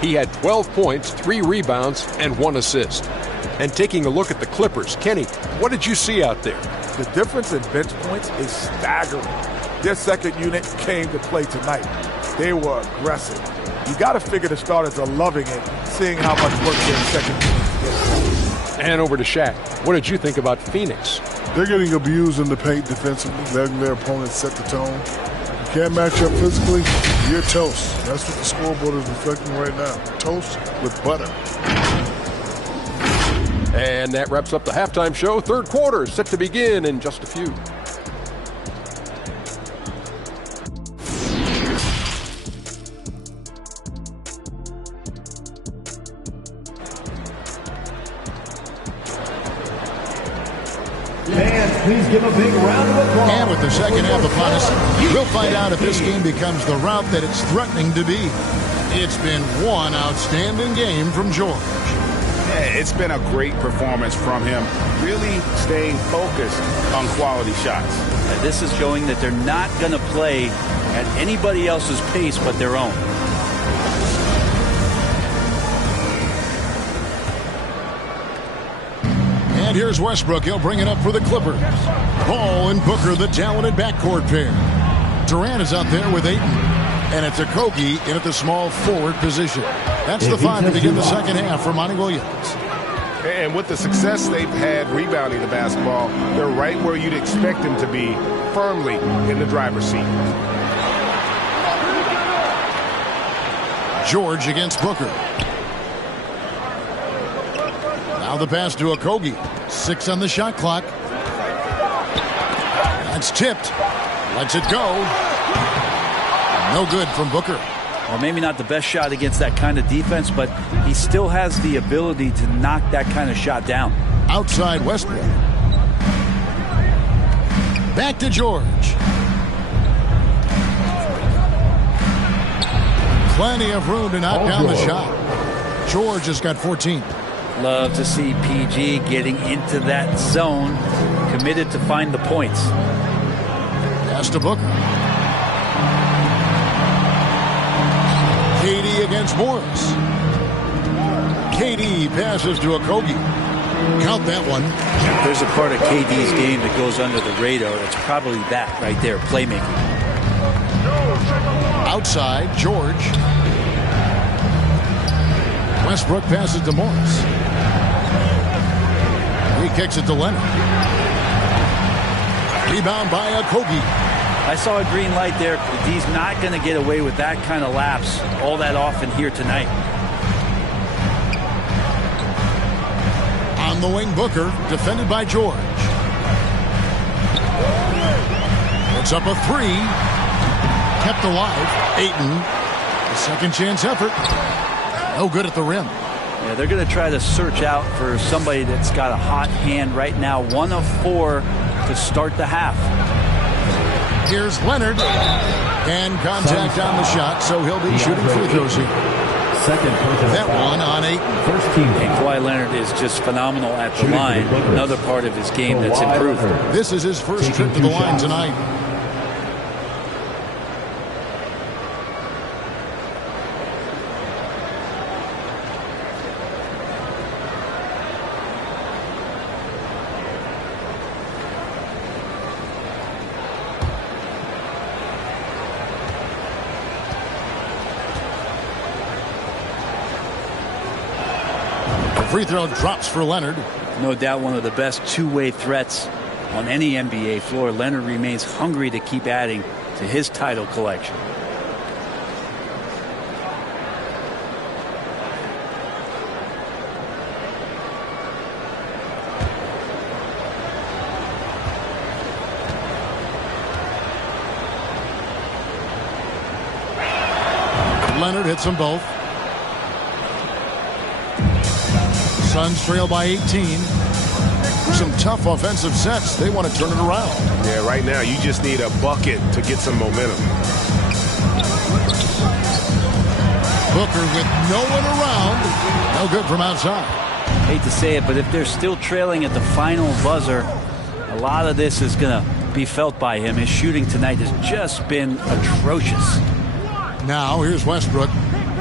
He had 12 points, 3 rebounds, and 1 assist. And taking a look at the Clippers, Kenny, what did you see out there? The difference in bench points is staggering. Their second unit came to play tonight. They were aggressive. You got to figure the starters are loving it, seeing how much work their second unit gets. And over to Shaq. What did you think about Phoenix? They're getting abused in the paint defensively, letting their opponents set the tone. You can't match up physically, you're toast. That's what the scoreboard is reflecting right now. Toast with butter. And that wraps up the halftime show. Third quarter set to begin in just a few. Please give a big round of applause. And with the second half upon us, we'll find out if this game becomes the route that it's threatening to be. It's been one outstanding game from George. Yeah, it's been a great performance from him, really staying focused on quality shots. This is showing that they're not going to play at anybody else's pace but their own. And here's Westbrook. He'll bring it up for the Clippers. Paul and Booker, the talented backcourt pair. Durant is out there with Ayton. And it's Okogie in at the small forward position. That's the five to begin the second half for Monty Williams. And with the success they've had rebounding the basketball, they're right where you'd expect them to be, firmly in the driver's seat. George against Booker. Now the pass to Okogie. 6 on the shot clock. That's tipped. Lets it go. No good from Booker. Well, maybe not the best shot against that kind of defense, but he still has the ability to knock that kind of shot down. Outside Westbrook. Back to George. Plenty of room to knock down the shot. George has got 14. Love to see PG getting into that zone, committed to find the points. Pass to Booker. KD against Morris. KD passes to Okogie. Count that one. If there's a part of KD's game that goes under the radar, it's probably that right there, playmaking. Outside, George. Westbrook passes to Morris. He kicks it to Leonard. Rebound by Okogie. I saw a green light there. He's not going to get away with that kind of lapse all that often here tonight. On the wing, Booker, defended by George. Puts up a three. Kept alive. Ayton. A second chance effort. No good at the rim. Yeah, they're going to try to search out for somebody that's got a hot hand right now. 1 of 4 to start the half. Here's Leonard. And contact on the shot, so he'll be shooting free throws here. That one on 8. And Kawhi Leonard is just phenomenal at the line. Another part of his game that's improved. This is his first trip to the line tonight. Free throw drops for Leonard. No doubt one of the best two-way threats on any NBA floor. Leonard remains hungry to keep adding to his title collection. Leonard hits them both. Suns trail by 18. Some tough offensive sets. They want to turn it around. Yeah, right now you just need a bucket to get some momentum. Booker with no one around. No good from outside. Hate to say it, but if they're still trailing at the final buzzer, a lot of this is going to be felt by him. His shooting tonight has just been atrocious. Now here's Westbrook.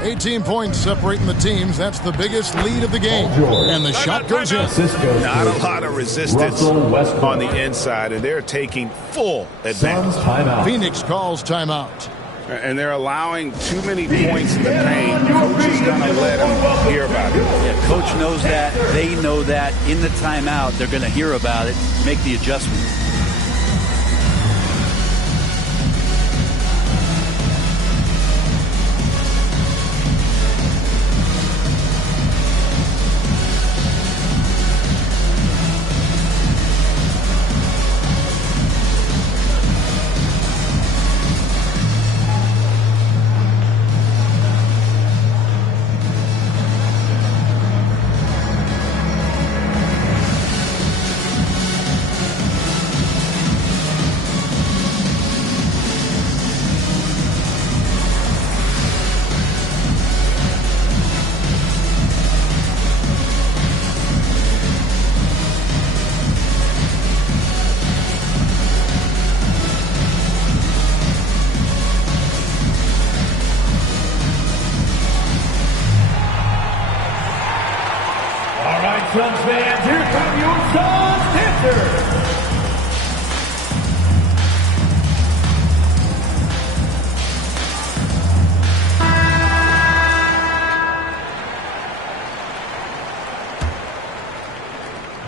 18 points separating the teams. That's the biggest lead of the game. And the shot goes in. Not a lot of resistance on the inside, and they're taking full advantage. Phoenix calls timeout. And they're allowing too many points in the paint. Coach is going to let them hear about it. Yeah, coach knows that. They know that. In the timeout, they're going to hear about it, make the adjustment. Suns fans, here come your Suns dancers.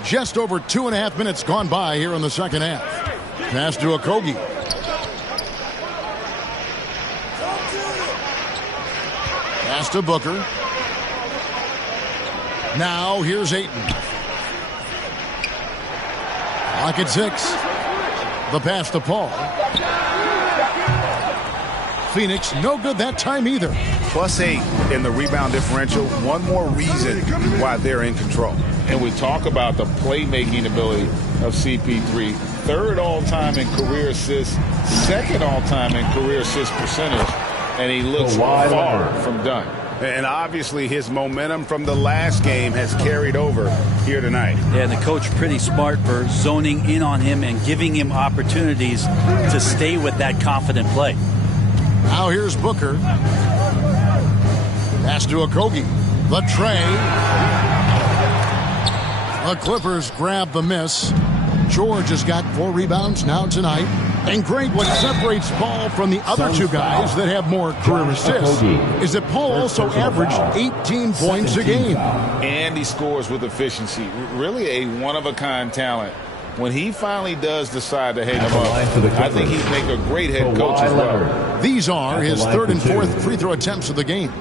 Just over 2.5 minutes gone by here in the second half. Pass to Okogie. Pass to Booker. Now here's Ayton. Clock at 6. The pass to Paul. Phoenix no good that time either. +8 in the rebound differential. One more reason why they're in control. And we talk about the playmaking ability of CP3. Third all-time in career assists, second all-time in career assist percentage, and he looks far from done. And obviously his momentum from the last game has carried over here tonight. Yeah, and the coach pretty smart for zoning in on him and giving him opportunities to stay with that confident play. Now here's Booker. Pass to Okogie. The tray. The Clippers grab the miss. George has got 4 rebounds now tonight. And great, what separates Paul from the other two guys that have more career assists is that Paul also averaged 18 points a game. And he scores with efficiency. Really a one-of-a-kind talent. When he finally does decide to hang him up, I think he'd make a great head coach as well. These are his 3rd and 4th free throw attempts of the game.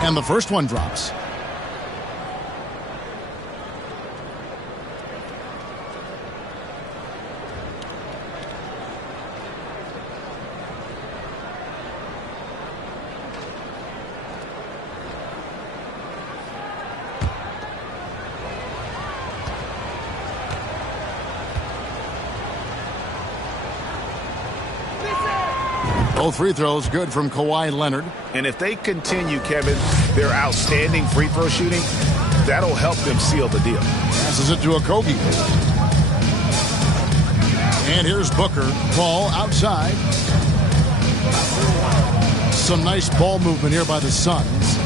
And the first one drops. Both free throws good from Kawhi Leonard. And if they continue, Kevin, their outstanding free throw shooting, that'll help them seal the deal. Passes it to Okogie. And here's Booker. Ball outside. Some nice ball movement here by the Suns.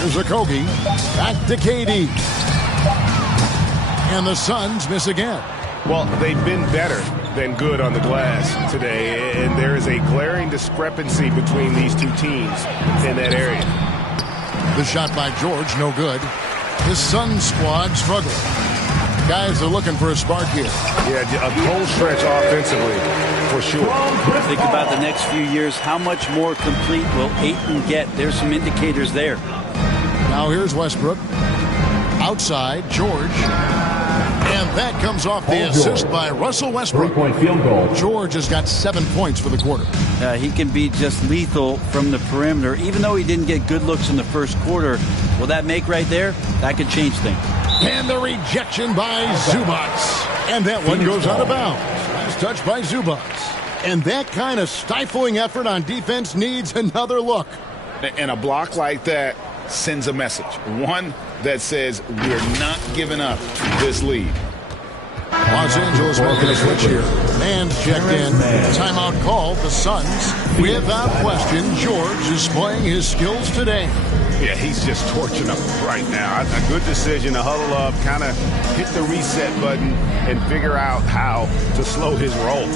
Here's Okogie. Back to KD. And the Suns miss again. Well, they've been better than good on the glass today, and there is a glaring discrepancy between these two teams in that area. The shot by George, no good. The Suns squad struggling. Guys are looking for a spark here. Yeah, a cold stretch offensively, for sure. Think about the next few years. How much more complete will Ayton get? There's some indicators there. Now here's Westbrook. Outside, George. And that comes off the assist by Russell Westbrook. 3-point field goal. George has got 7 points for the quarter. He can be just lethal from the perimeter. Even though he didn't get good looks in the first quarter, will that make right there? That could change things. And the rejection by Zubats. And that one goes out of bounds. Nice touch by Zubats. And that kind of stifling effort on defense needs another look. And a block like that sends a message. One that says we're not giving up this lead. Los Angeles making a switch here. Man's checked in. Timeout called. The Suns, without question, George is displaying his skills today. Yeah, he's just torching them right now. A good decision to huddle up, kind of hit the reset button, and figure out how to slow his roll.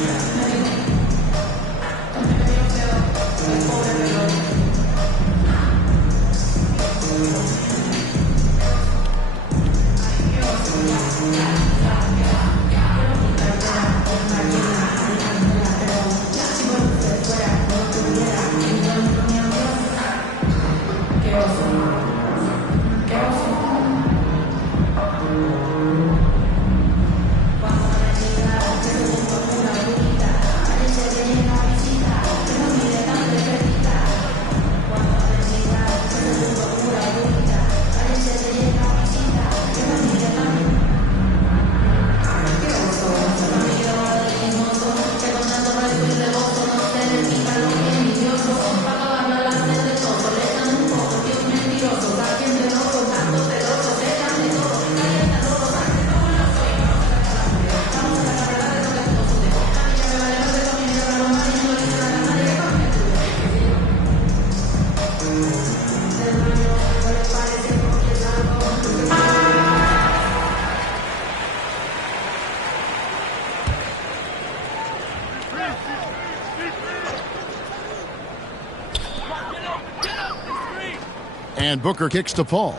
And Booker kicks to Paul.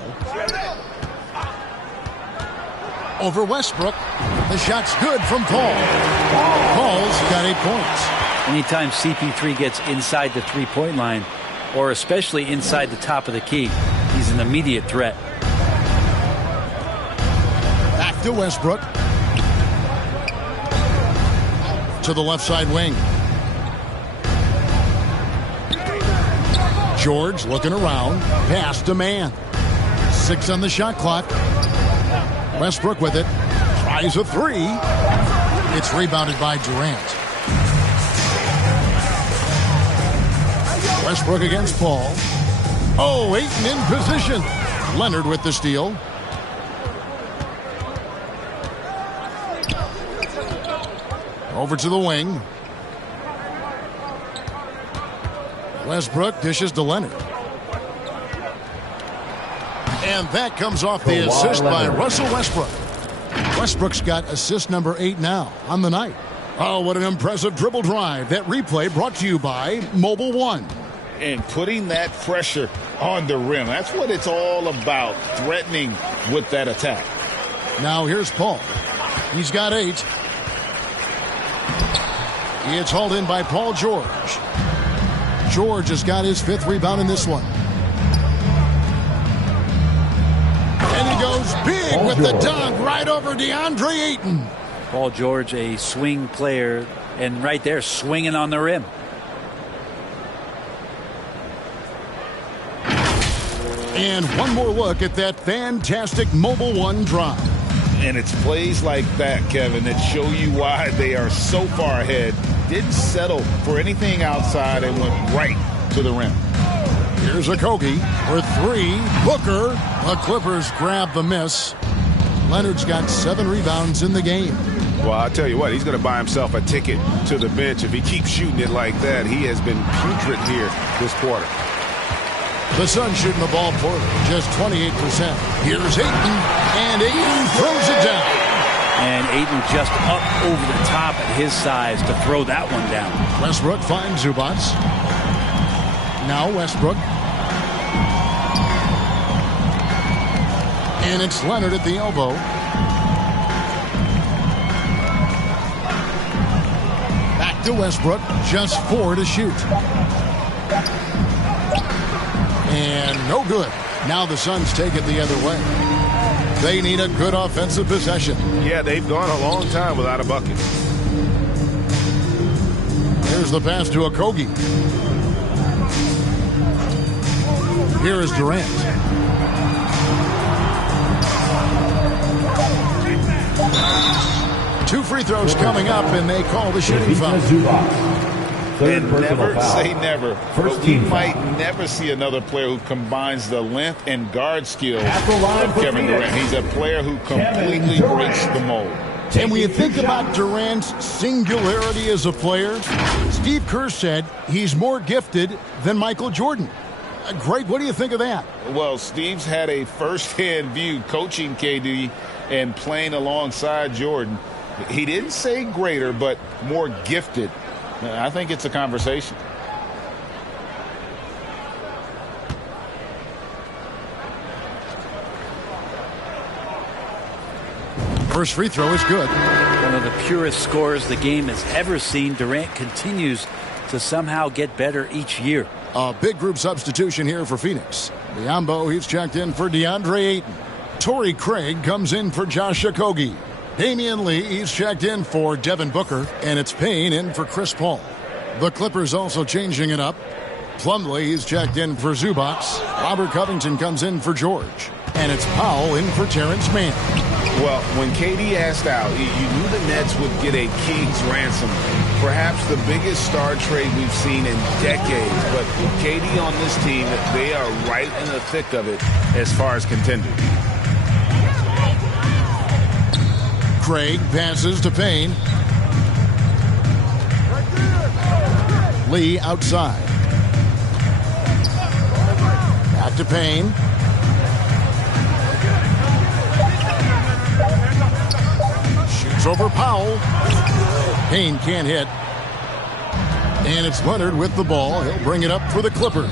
Over Westbrook. The shot's good from Paul. Paul's got 8 points. Anytime CP3 gets inside the three-point line, or especially inside the top of the key, he's an immediate threat. Back to Westbrook. To the left side wing. George looking around. Pass to man. 6 on the shot clock. Westbrook with it. Tries a 3. It's rebounded by Durant. Westbrook against Paul. Oh, Ayton in position. Leonard with the steal. Over to the wing. Westbrook dishes to Leonard. And that comes off the assist by Russell Westbrook. Westbrook's got assist number 8 now on the night. Oh, what an impressive dribble drive. That replay brought to you by Mobile One. And putting that pressure on the rim. That's what it's all about, threatening with that attack. Now here's Paul. He's got 8. It's hauled in by Paul George. George has got his 5th rebound in this one. And he goes big with the dunk right over DeAndre Ayton. Paul George, a swing player, and right there swinging on the rim. And one more look at that fantastic Mobile One drive. And it's plays like that, Kevin, that show you why they are so far ahead. Didn't settle for anything outside and went right to the rim. Here's Okogie for 3. Booker. The Clippers grab the miss. Leonard's got 7 rebounds in the game. Well, I'll tell you what, he's going to buy himself a ticket to the bench. If he keeps shooting it like that, he has been putrid here this quarter. The Suns shooting the ball poorly, just 28%. Here's Ayton, and Ayton throws it down. And Ayton just up over the top at his size to throw that one down. Westbrook finds Zubac. Now Westbrook. And it's Leonard at the elbow. Back to Westbrook, just 4 to shoot. And no good. Now the Suns take it the other way. They need a good offensive possession. Yeah, they've gone a long time without a bucket. Here's the pass to Okogie. Here is Durant. Two free throws coming up, and they call the shooting foul. And never say never, but we might never see another player who combines the length and guard skills of Kevin Durant. He's a player who completely breaks the mold. And when you think about Durant's singularity as a player, Steve Kerr said he's more gifted than Michael Jordan. Greg, what do you think of that? Well, Steve's had a first-hand view coaching KD and playing alongside Jordan. He didn't say greater, but more gifted. I think it's a conversation. First free throw is good. One of the purest scorers the game has ever seen. Durant continues to somehow get better each year. A big group substitution here for Phoenix. Biyombo, he's checked in for DeAndre Ayton. Torrey Craig comes in for Josh Okogie. Damian Lee, he's checked in for Devin Booker. And it's Payne in for Chris Paul. The Clippers also changing it up. Plumlee, he's checked in for Zubac. Robert Covington comes in for George. And it's Powell in for Terrence Mann. Well, when KD asked out, you knew the Nets would get a king's ransom. Perhaps the biggest star trade we've seen in decades. But KD on this team, they are right in the thick of it as far as contenders. Craig passes to Payne. Lee outside. Back to Payne. Shoots over Powell. Payne can't hit. And it's Leonard with the ball. He'll bring it up for the Clippers.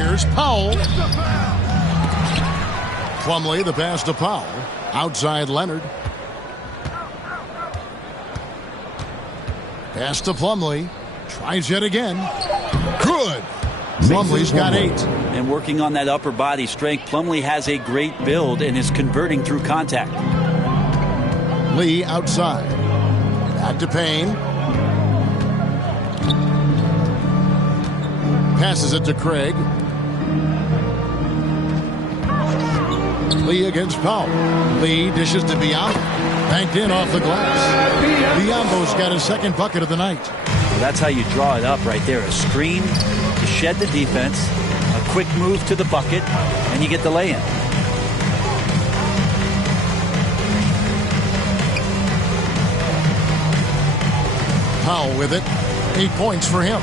Here's Powell. Plumlee, the pass to Powell. Outside Leonard. Pass to Plumlee. Tries yet again. Good. Plumlee's got 8. And working on that upper body strength, Plumlee has a great build and is converting through contact. Lee outside. Back to Payne. Passes it to Craig. Lee against Powell. Lee dishes to Biombo. Banked in off the glass. Biombo's got his second bucket of the night. Well, that's how you draw it up right there. A screen to shed the defense, a quick move to the bucket, and you get the lay-in. Powell with it. 8 points for him.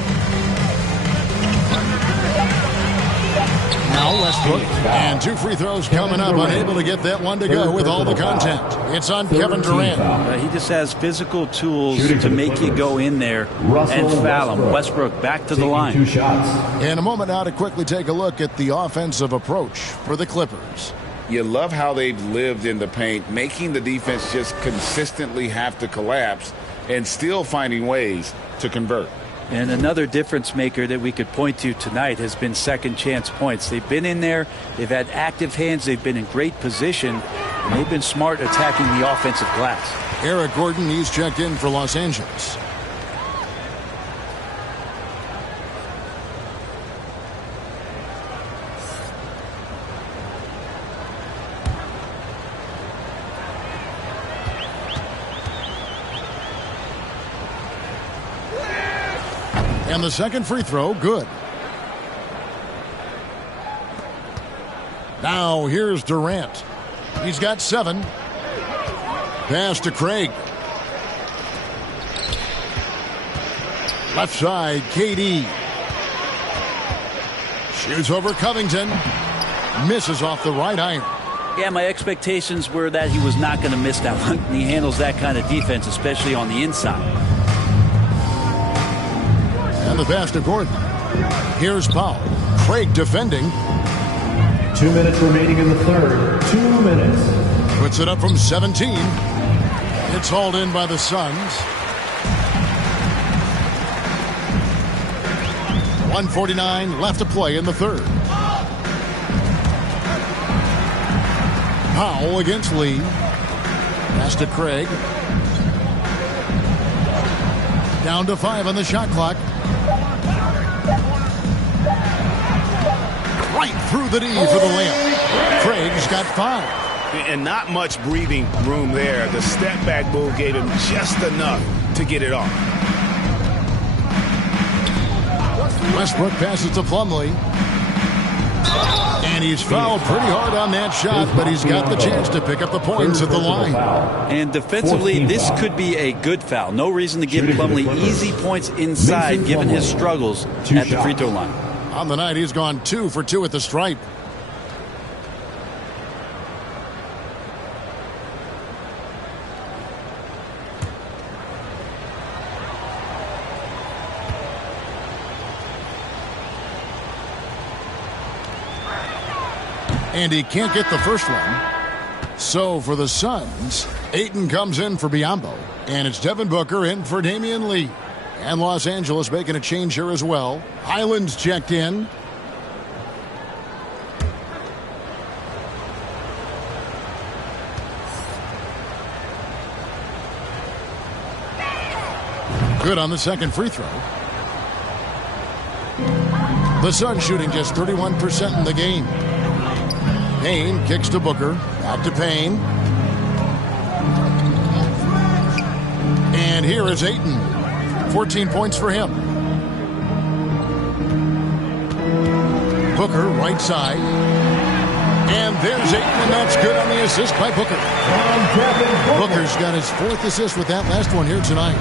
Now Westbrook. And 2 free throws coming up. Unable to get that one to go with all the contact. It's on Kevin Durant. He just has physical tools to make you go in there and foul him. Westbrook back to the line. In a moment now to quickly take a look at the offensive approach for the Clippers. You love how they've lived in the paint, making the defense just consistently have to collapse and still finding ways to convert. And another difference maker that we could point to tonight has been second chance points. They've been in there, they've had active hands, they've been in great position, and they've been smart attacking the offensive glass. Eric Gordon, he's checked in for Los Angeles. And the second free throw, good. Now here's Durant. He's got 7. Pass to Craig. Left side, KD. Shoots over Covington. Misses off the right iron. Yeah, my expectations were that he was not going to miss that one. He handles that kind of defense, especially on the inside. And the pass to Gordon. Here's Powell. Craig defending. 2 minutes remaining in the third. 2 minutes. Puts it up from 17. It's hauled in by the Suns. 1:49 left to play in the third. Powell against Lee. Pass to Craig. Down to 5 on the shot clock. Right through the D for the layup. Craig's got 5. And not much breathing room there. The step back move gave him just enough to get it off. Westbrook passes to Plumlee. And he's fouled pretty hard on that shot, but he's got the chance to pick up the points at the line. And defensively, this could be a good foul. No reason to give Plumlee easy points inside, given his struggles at the free throw line. On the night, he's gone 2 for 2 at the stripe. And he can't get the first one. So for the Suns, Ayton comes in for Biombo. And it's Devin Booker in for Damian Lee. And Los Angeles making a change here as well. Highland's checked in. Good on the second free throw. The Suns shooting just 31% in the game. Payne kicks to Booker. Back to Payne. And here is Ayton. 14 points for him. Booker, right side. And there's Ayton, and that's good on the assist by Booker. Booker's got his 4th assist with that last one here tonight.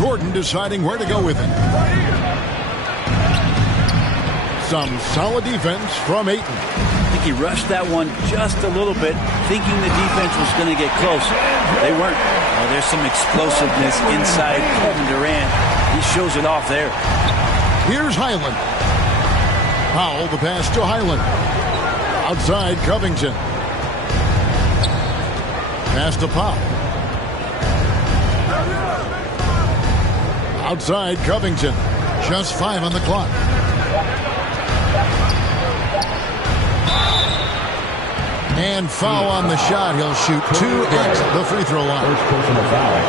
Gordon deciding where to go with it. Some solid defense from Ayton. I think he rushed that one just a little bit, thinking the defense was going to get close. They weren't. Well, there's some explosiveness inside Kevin Durant. He shows it off there. Here's Highland. Powell, the pass to Highland. Outside, Covington. Pass to Powell. Outside, Covington. Just 5 on the clock. And foul on the shot. He'll shoot 2 at the free throw line. First personal foul.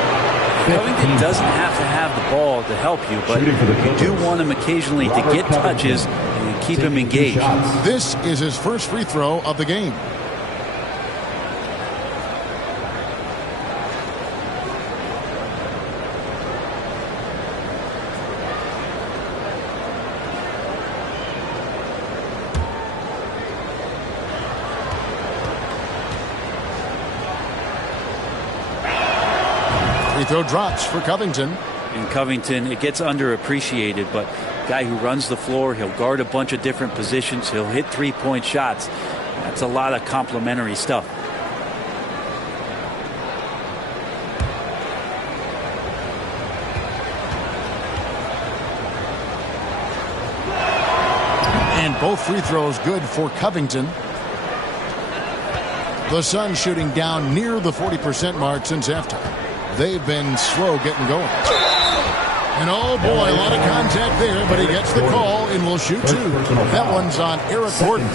Covington doesn't have to have the ball to help you, but you do want him occasionally to get touches and keep him engaged. This is his first free throw of the game. Free throw drops for Covington. In Covington, it gets underappreciated, but guy who runs the floor, he'll guard a bunch of different positions, he'll hit three-point shots. That's a lot of complimentary stuff. And both free throws good for Covington. The Suns shooting down near the 40% mark since halftime. They've been slow getting going. And oh boy, a lot of contact there, but he gets the call and will shoot 2. That one's on Eric Gordon.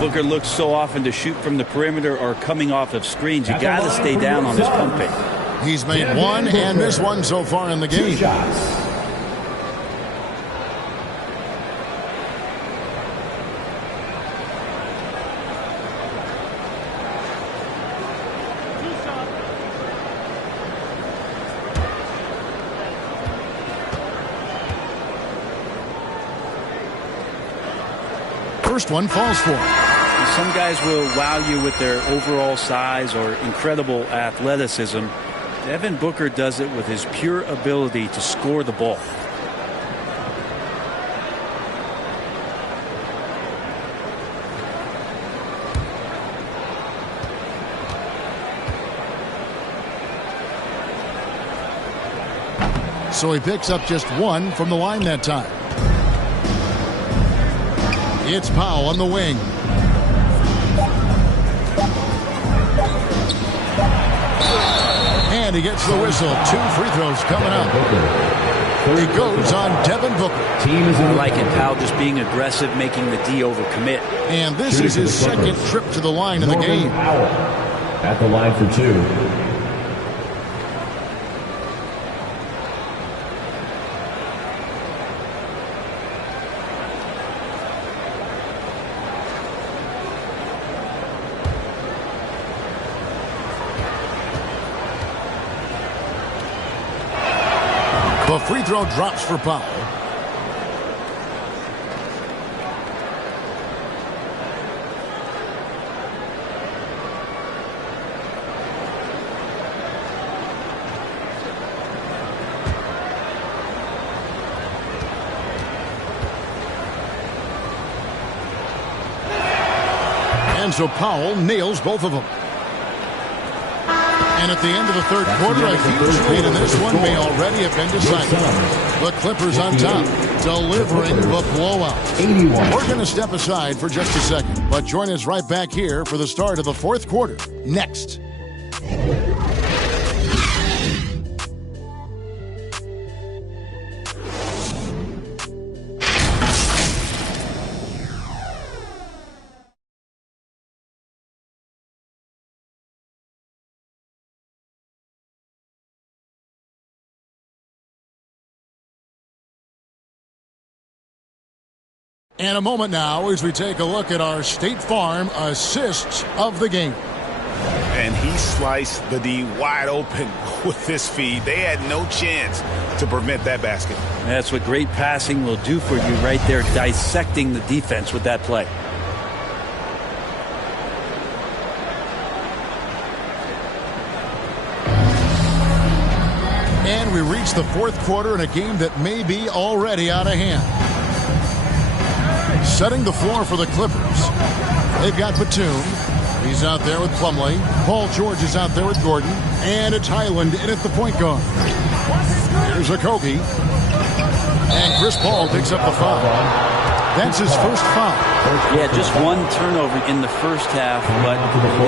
Booker looks so often to shoot from the perimeter or coming off of screens. You got to stay down on his pump fake. He's made 1 and missed 1 so far in the game. 2 shots. First one falls for him. Some guys will wow you with their overall size or incredible athleticism. Devin Booker does it with his pure ability to score the ball. So he picks up just 1 from the line that time. It's Powell on the wing. And he gets the whistle. 2 free throws coming up. He goes on Devin Booker. I like it, Powell just being aggressive, making the D overcommit. And this is his second trip to the line in the game. At the line for 2. The free throw drops for Powell. And so Powell nails both of them. And at the end of the third quarter, a huge lead in this one may already have been decided. The Clippers on top, delivering the blowout. We're going to step aside for just a second, but join us right back here for the start of the fourth quarter next. And a moment now as we take a look at our State Farm assists of the game. And he sliced the D wide open with this feed. They had no chance to prevent that basket. That's what great passing will do for you right there, dissecting the defense with that play. And we reach the fourth quarter in a game that may be already out of hand. Setting the floor for the Clippers. They've got Batum. He's out there with Plumlee. Paul George is out there with Gordon. And it's Highland in at the point guard. Here's Okogie. And Chris Paul picks up the foul. That's his first foul. Yeah, just one turnover in the first half, but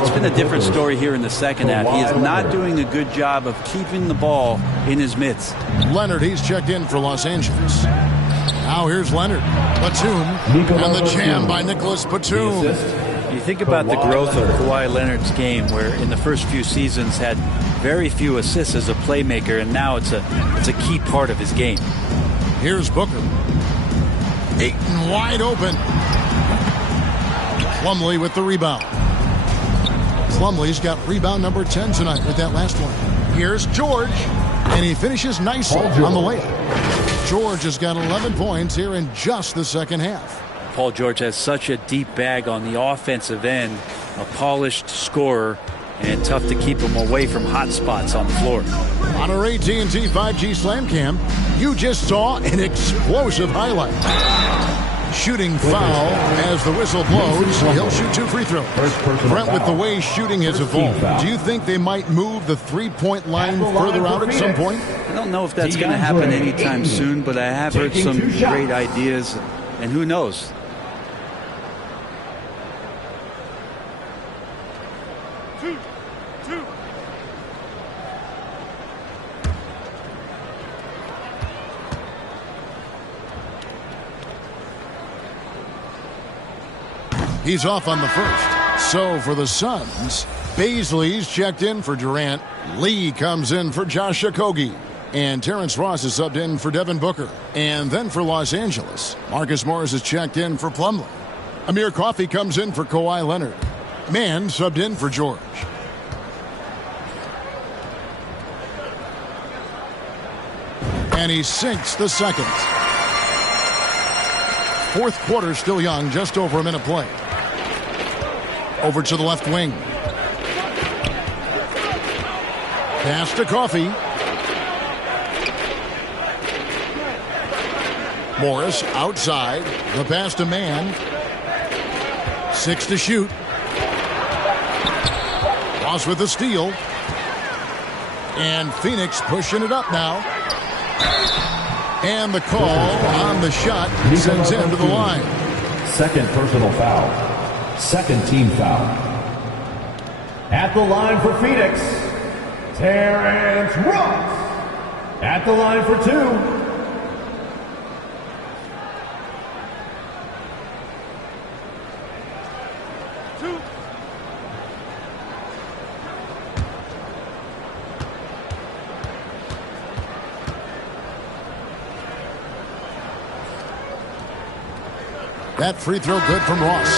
it's been a different story here in the second half. He is not doing a good job of keeping the ball in his mitts. Leonard, he's checked in for Los Angeles. Now here's Leonard. Batum, and the jam by Nicholas Batum. You think about the growth of Kawhi Leonard's game, where in the first few seasons had very few assists as a playmaker, and now it's a key part of his game. Here's Booker. Ayton wide open. Plumlee with the rebound. Plumlee's got rebound number 10 tonight with that last one. Here's George, and he finishes nicely on the layup. George has got 11 points here in just the second half. Paul George has such a deep bag on the offensive end, a polished scorer, and tough to keep him away from hot spots on the floor. On our AT&T 5G Slam Cam, you just saw an explosive highlight. Shooting foul as the whistle blows. He'll shoot 2 free throws. Brent, with the way shooting has evolved, do you think they might move the three-point line further out at some point? I don't know if that's going to happen anytime soon, but I have heard some great ideas, and who knows? He's off on the first. So for the Suns, Baisley's checked in for Durant. Lee comes in for Josh Okogie. And Terrence Ross is subbed in for Devin Booker. And then for Los Angeles, Marcus Morris is checked in for Plumlee. Amir Coffey comes in for Kawhi Leonard. Mann subbed in for George. And he sinks the second. Fourth quarter still young, just over a minute play. Over to the left wing. Pass to Coffey. Morris outside. The pass to Mann. 6 to shoot. Ross with the steal. And Phoenix pushing it up now. And the call on the shot sends him to the line. Second personal foul. Second team foul. At the line for Phoenix, Terrence Ross. At the line for 2. That free throw good from Ross.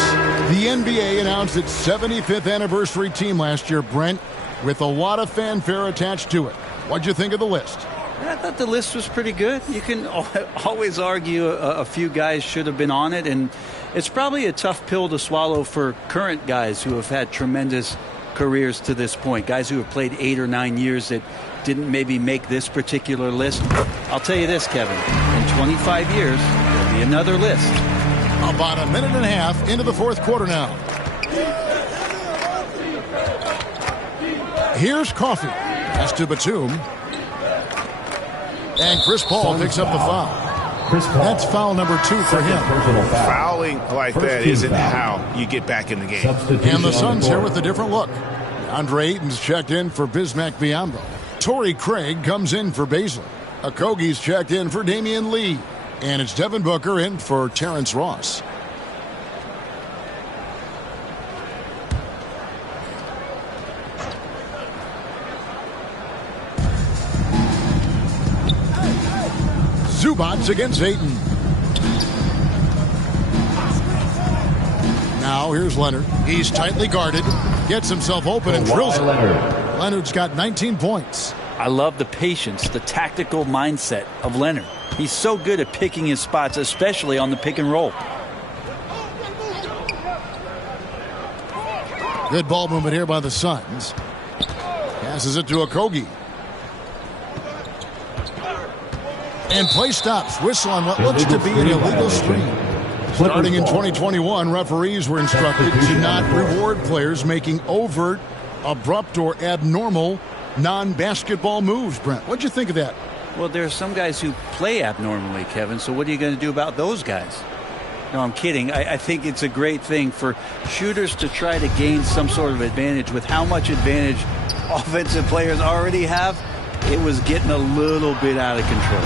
The NBA announced its 75th anniversary team last year, Brent, with a lot of fanfare attached to it. What'd you think of the list? I thought the list was pretty good. You can always argue a few guys should have been on it, and it's probably a tough pill to swallow for current guys who have had tremendous careers to this point, guys who have played 8 or 9 years that didn't maybe make this particular list. I'll tell you this, Kevin, in 25 years, there'll be another list. About a minute and a half into the fourth quarter now. Here's Coffey. Pass to Batum. And Chris Paul picks up the foul. That's foul number 2 for him. Fouling like that isn't how you get back in the game. And the Suns here with a different look. Andre Ayton's checked in for Bismack Biyombo. Torrey Craig comes in for Baisley. Okogie's checked in for Damian Lee. And it's Devin Booker in for Terrence Ross. Zubac against Ayton. Now here's Leonard. He's tightly guarded. Gets himself open and drills it. Leonard's got 19 points. I love the patience, the tactical mindset of Leonard. He's so good at picking his spots, especially on the pick and roll. Good ball movement here by the Suns. Passes it to Okogie. And play stops. Whistle on what looks to be an illegal screen. Starting in 2021, referees were instructed to not reward players making overt, abrupt, or abnormal non-basketball moves. Brent, what'd you think of that? Well, there are some guys who play abnormally, Kevin, so what are you going to do about those guys? No, I'm kidding. I think it's a great thing for shooters to try to gain some sort of advantage. With how much advantage offensive players already have, it was getting a little bit out of control.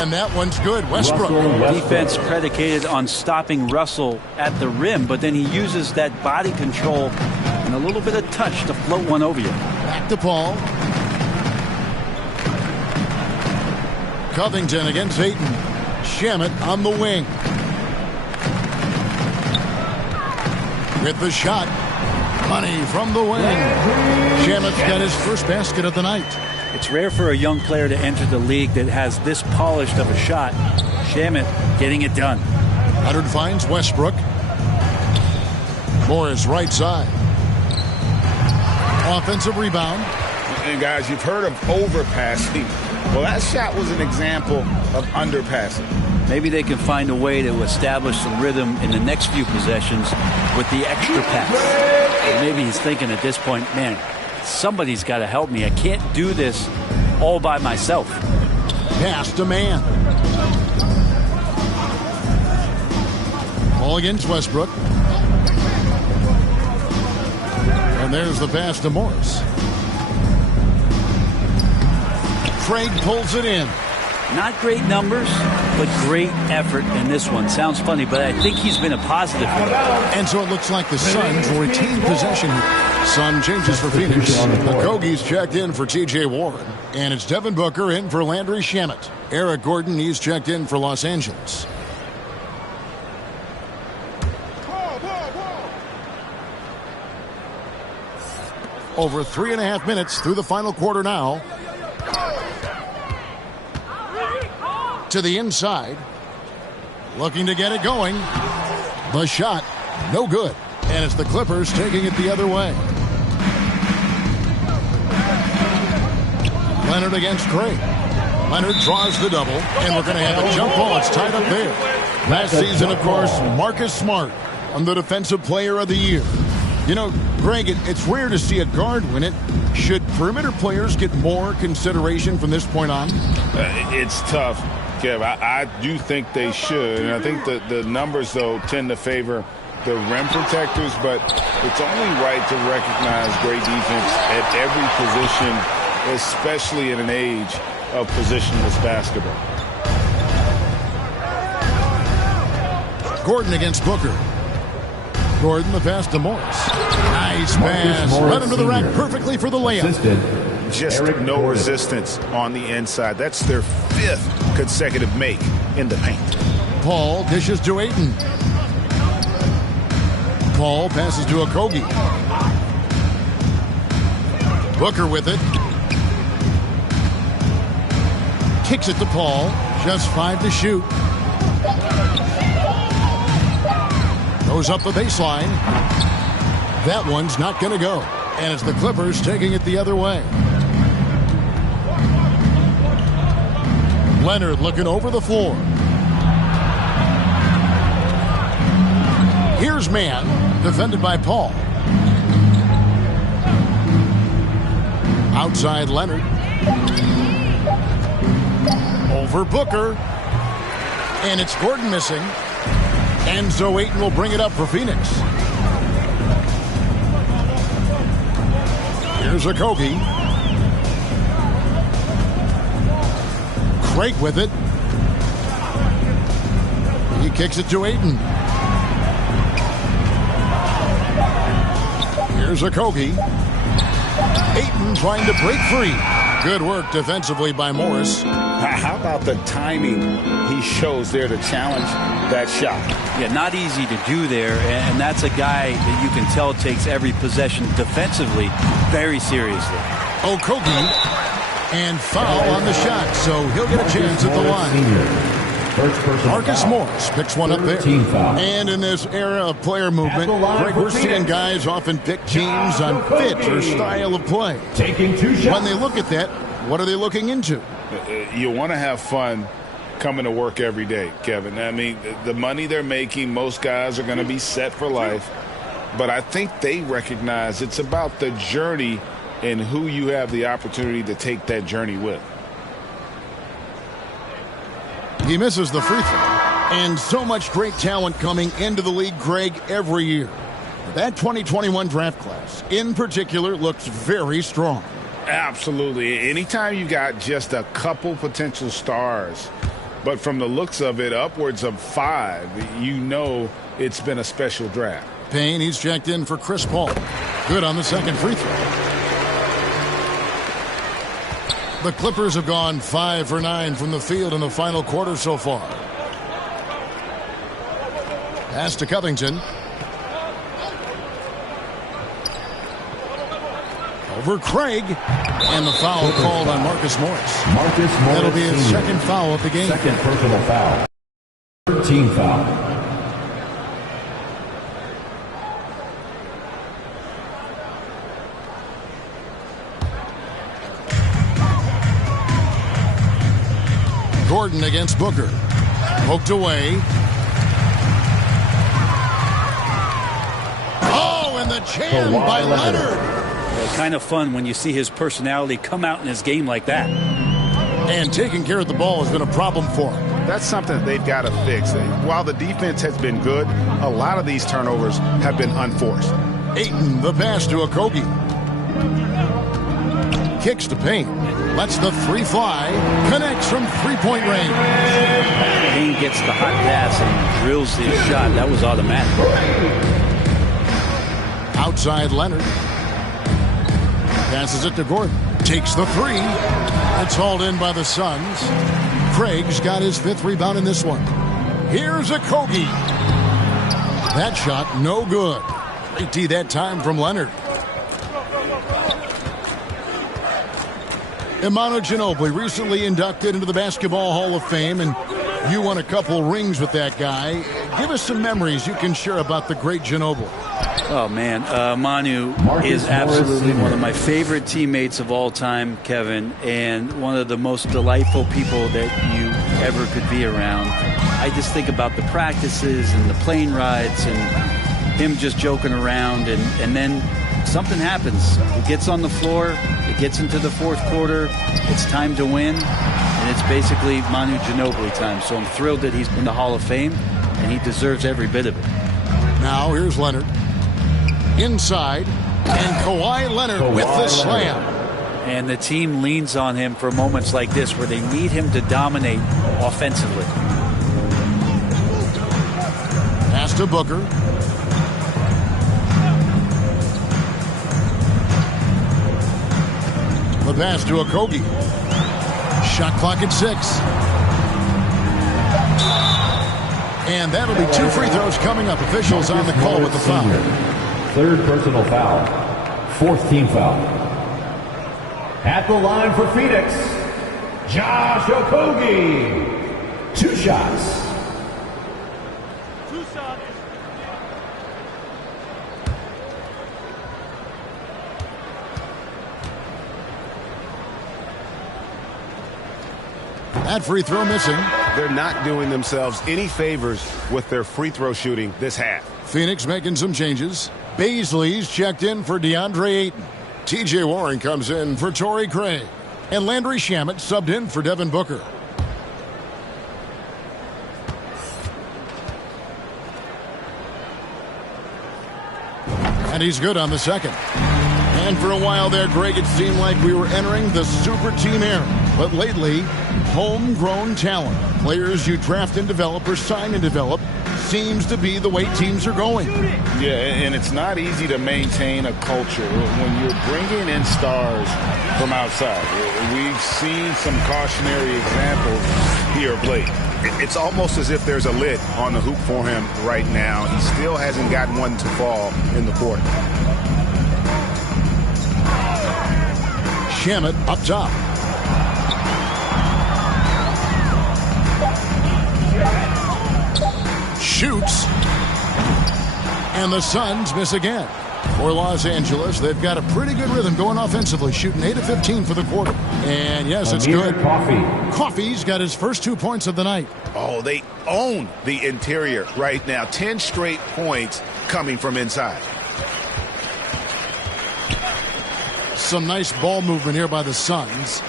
And that one's good. Westbrook. Defense predicated on stopping Russell at the rim, but then he uses that body control and a little bit of touch to float one over you. Back to Paul. Covington against Ayton. Shamet on the wing. With the shot. Money from the wing. Shamet's got his first basket of the night. It's rare for a young player to enter the league that has this polished of a shot. Shamet getting it done. Leonard finds Westbrook. Morris right side. Offensive rebound. And guys, you've heard of overpassing. Well, that shot was an example of underpassing. Maybe they can find a way to establish some rhythm in the next few possessions with the extra pass. And maybe he's thinking at this point, man, somebody's got to help me. I can't do this all by myself. Pass to man. Ball against Westbrook. And there's the pass to Morris. Craig pulls it in. Not great numbers, but great effort in this one. Sounds funny, but I think he's been a positive. And so it looks like the Suns will retain possession here. Sun changes for Phoenix. Okogie's checked in for T.J. Warren. And it's Devin Booker in for Landry Shamet. Eric Gordon, he's checked in for Los Angeles. Over 3.5 minutes through the final quarter now. To the inside. Looking to get it going. The shot, no good. And it's the Clippers taking it the other way. Leonard against Craig. Leonard draws the double, and we're going to have a jump ball. It's tied up there. Last season, of course, Marcus Smart on the Defensive Player of the Year. You know, Greg, it's rare to see a guard win it. Should perimeter players get more consideration from this point on? It's tough, Kev. I do think they should. And I think the numbers, though, tend to favor the rim protectors. But it's only right to recognize great defense at every position, especially in an age of positionless basketball. Gordon against Booker. Gordon, the pass to Morris. Nice pass. Led him to the rack perfectly for the layup. Just no resistance on the inside. That's their 5th consecutive make in the paint. Paul dishes to Ayton. Paul passes to Okogie. Booker with it. Kicks it to Paul. Just 5 to shoot. Goes up the baseline. That one's not going to go. And it's the Clippers taking it the other way. Leonard looking over the floor. Here's man, defended by Paul. Outside Leonard. Over Booker. And it's Gordon missing. And so Ayton will bring it up for Phoenix. Here's Okogie. Craig with it. He kicks it to Ayton. Here's Okogie. Ayton trying to break free. Good work defensively by Morris. How about the timing he shows there to challenge that shot? Yeah, not easy to do there, and that's a guy that you can tell takes every possession defensively very seriously. Okogie, and foul on the shot, so he'll get a chance at the line. Marcus Morris picks one up there. And in this era of player movement, Greg, we're seeing guys often pick teams on fit or style of play. When they look at that, what are they looking into? You want to have fun coming to work every day, Kevin. I mean, the money they're making, most guys are going to be set for life. But I think they recognize it's about the journey and who you have the opportunity to take that journey with. He misses the free throw. And so much great talent coming into the league, Greg, every year. That 2021 draft class, in particular, looks very strong. Absolutely. Anytime you got just a couple potential stars, but from the looks of it, upwards of 5, you know it's been a special draft. Payne, he's checked in for Chris Paul. Good on the second free throw. The Clippers have gone 5 for 9 from the field in the final quarter so far. Pass to Covington. Over Craig. And the foul called on Marcus Morris. That'll be his second foul of the game. Second personal foul. 13 foul. Gordon against Booker. Poked away. Oh, and the jam by Leonard. Kind of fun when you see his personality come out in his game like that. And taking care of the ball has been a problem for him. That's something that they've got to fix. While the defense has been good, a lot of these turnovers have been unforced. Ayton, the pass to Okogie. Kicks to Payne. Lets the three fly. Connects from three-point range. Payne gets the hot pass and drills his shot. That was automatic. Outside Leonard. Passes it to Gordon. Takes the three. It's hauled in by the Suns. Craig's got his 5th rebound in this one. Here's Okogie. That shot no good. Great D that time from Leonard. Emmanuel Ginobili recently inducted into the Basketball Hall of Fame, and you won a couple rings with that guy. Give us some memories you can share about the great Ginobili. Oh, man. Manu is absolutely one of my favorite teammates of all time, Kevin, and one of the most delightful people that you ever could be around. I just think about the practices and the plane rides and him just joking around, and then something happens. He gets on the floor. It gets into the fourth quarter. It's time to win, and it's basically Manu Ginobili time. So I'm thrilled that he's in the Hall of Fame, and he deserves every bit of it. Now here's Leonard. Inside, and Kawhi Leonard with the slam. And the team leans on him for moments like this where they need him to dominate offensively. Pass to Booker. The pass to Okogie. Shot clock at 6. And that'll be 2 free throws coming up. Officials on the call with the foul. 3rd personal foul. 4th team foul. At the line for Phoenix, Josh Okogie. 2 shots. That free throw missing. They're not doing themselves any favors with their free throw shooting this half. Phoenix making some changes. Baisley's checked in for DeAndre Ayton. TJ Warren comes in for Torrey Craig. And Landry Shamet subbed in for Devin Booker. And he's good on the second. And for a while there, Greg, it seemed like we were entering the super team era. But lately, homegrown talent, players you draft and develop or sign and develop, seems to be the way teams are going. Yeah, and it's not easy to maintain a culture when you're bringing in stars from outside. We've seen some cautionary examples here of late. It's almost as if there's a lid on the hoop for him right now. He still hasn't gotten one to fall in the quarter. Shamet up top. Shoots. And the Suns miss again. For Los Angeles, they've got a pretty good rhythm going offensively, shooting 8 of 15 for the quarter. And yes, it's good. Coffey's got his first 2 points of the night. Oh, they own the interior right now. 10 straight points coming from inside. Some nice ball movement here by the Suns.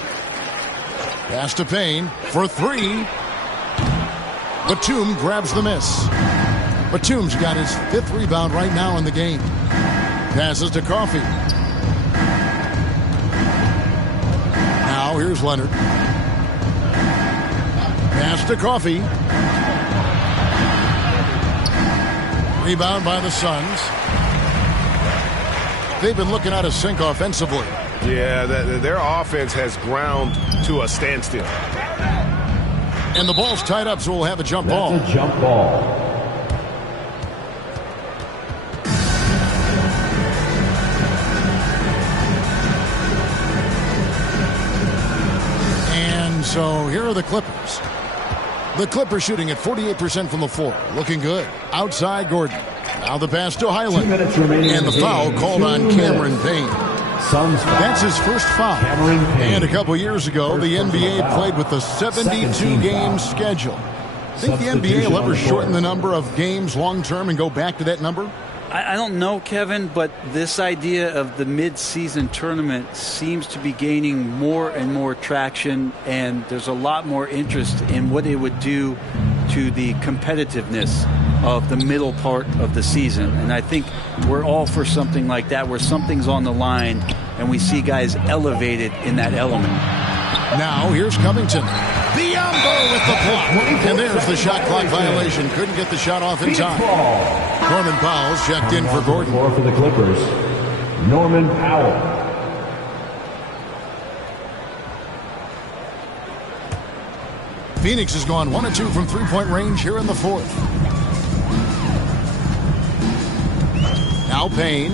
Pass to Payne for 3. Batum grabs the miss. Batum's got his 5th rebound right now in the game. Passes to Coffey. Now here's Leonard. Pass to Coffey. Rebound by the Suns. They've been looking out of sync offensively. Yeah, their offense has ground to a standstill. And the ball's tied up, so we'll have a jump ball. That's a jump ball. And so here are the Clippers. The Clippers shooting at 48% from the floor. Looking good. Outside Gordon. Now the pass to Highland. 2 minutes remaining. And the foul called on Cameron Payne. That's his first foul. And a couple years ago, the NBA played with a 72-game schedule. Think the NBA will ever shorten the number of games long-term and go back to that number? I don't know, Kevin, but this idea of the mid-season tournament seems to be gaining more and more traction, and there's a lot more interest in what it would do to the competitiveness of the middle part of the season. And I think we're all for something like that, where something's on the line and we see guys elevated in that element. Now here's Covington. Biombo with the block. And there's the shot clock violation. Couldn't get the shot off in time. Norman Powell's checked in for Gordon. For the Clippers, Norman Powell. Phoenix has gone 1 of 2 from three-point range here in the 4th. Now Payne.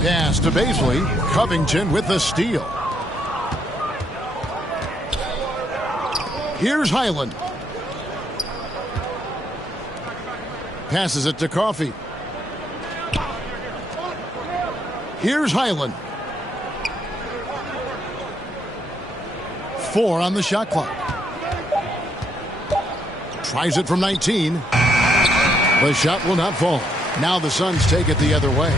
Pass to Baisley. Covington with the steal. Here's Highland. Passes it to Coffey. Here's Highland. 4 on the shot clock. Tries it from 19. The shot will not fall. Now the Suns take it the other way.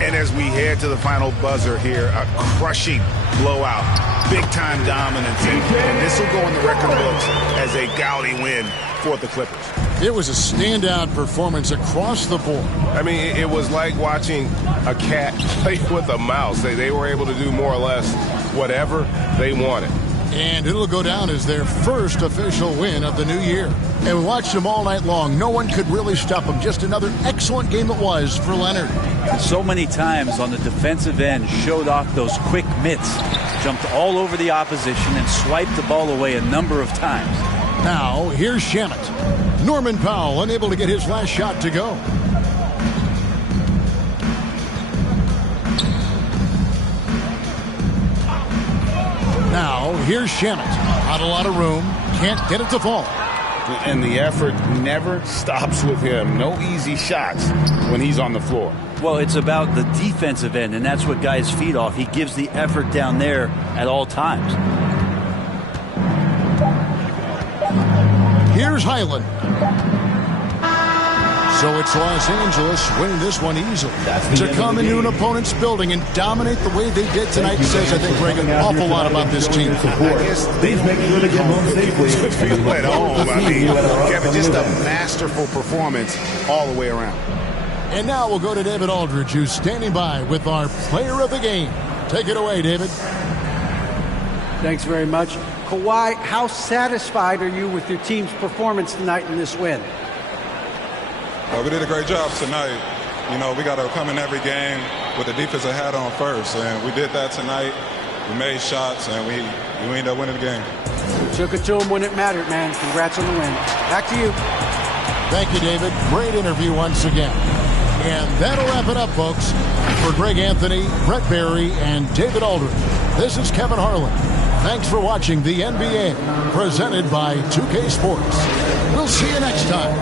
And as we head to the final buzzer here, a crushing blowout, big-time dominance, and this will go in the record books as a gaudy win for the Clippers. It was a standout performance across the board. I mean, it was like watching a cat play with a mouse. They were able to do more or less whatever they wanted. And it'll go down as their first official win of the new year. And we watched them all night long. No one could really stop them. Just another excellent game it was for Leonard. And so many times on the defensive end, showed off those quick mitts. Jumped all over the opposition and swiped the ball away a number of times. Now, here's Shamet. Norman Powell unable to get his last shot to go. Now, here's Shamet. Not a lot of room. Can't get it to fall. And the effort never stops with him. No easy shots when he's on the floor. Well, it's about the defensive end, and that's what guys feed off. He gives the effort down there at all times. Here's Highland. So it's Los Angeles winning this one easily. To come into an opponent's building and dominate the way they did tonight says, I think, Greg, an awful lot about this team. I guess please make sure to get home safely. Feel at home. I mean, Kevin, just a masterful performance all the way around. And now we'll go to David Aldridge, who's standing by with our player of the game. Take it away, David. Thanks very much. Kawhi, how satisfied are you with your team's performance tonight in this win? We did a great job tonight. You know, we got to come in every game with the defensive hat on first, and we did that tonight. We made shots, and we ended up winning the game. You took it to them when it mattered, man. Congrats on the win. Back to you. Thank you, David. Great interview once again. And that'll wrap it up, folks. For Greg Anthony, Brett Barry, and David Aldridge, this is Kevin Harlan. Thanks for watching the NBA, presented by 2K Sports. We'll see you next time.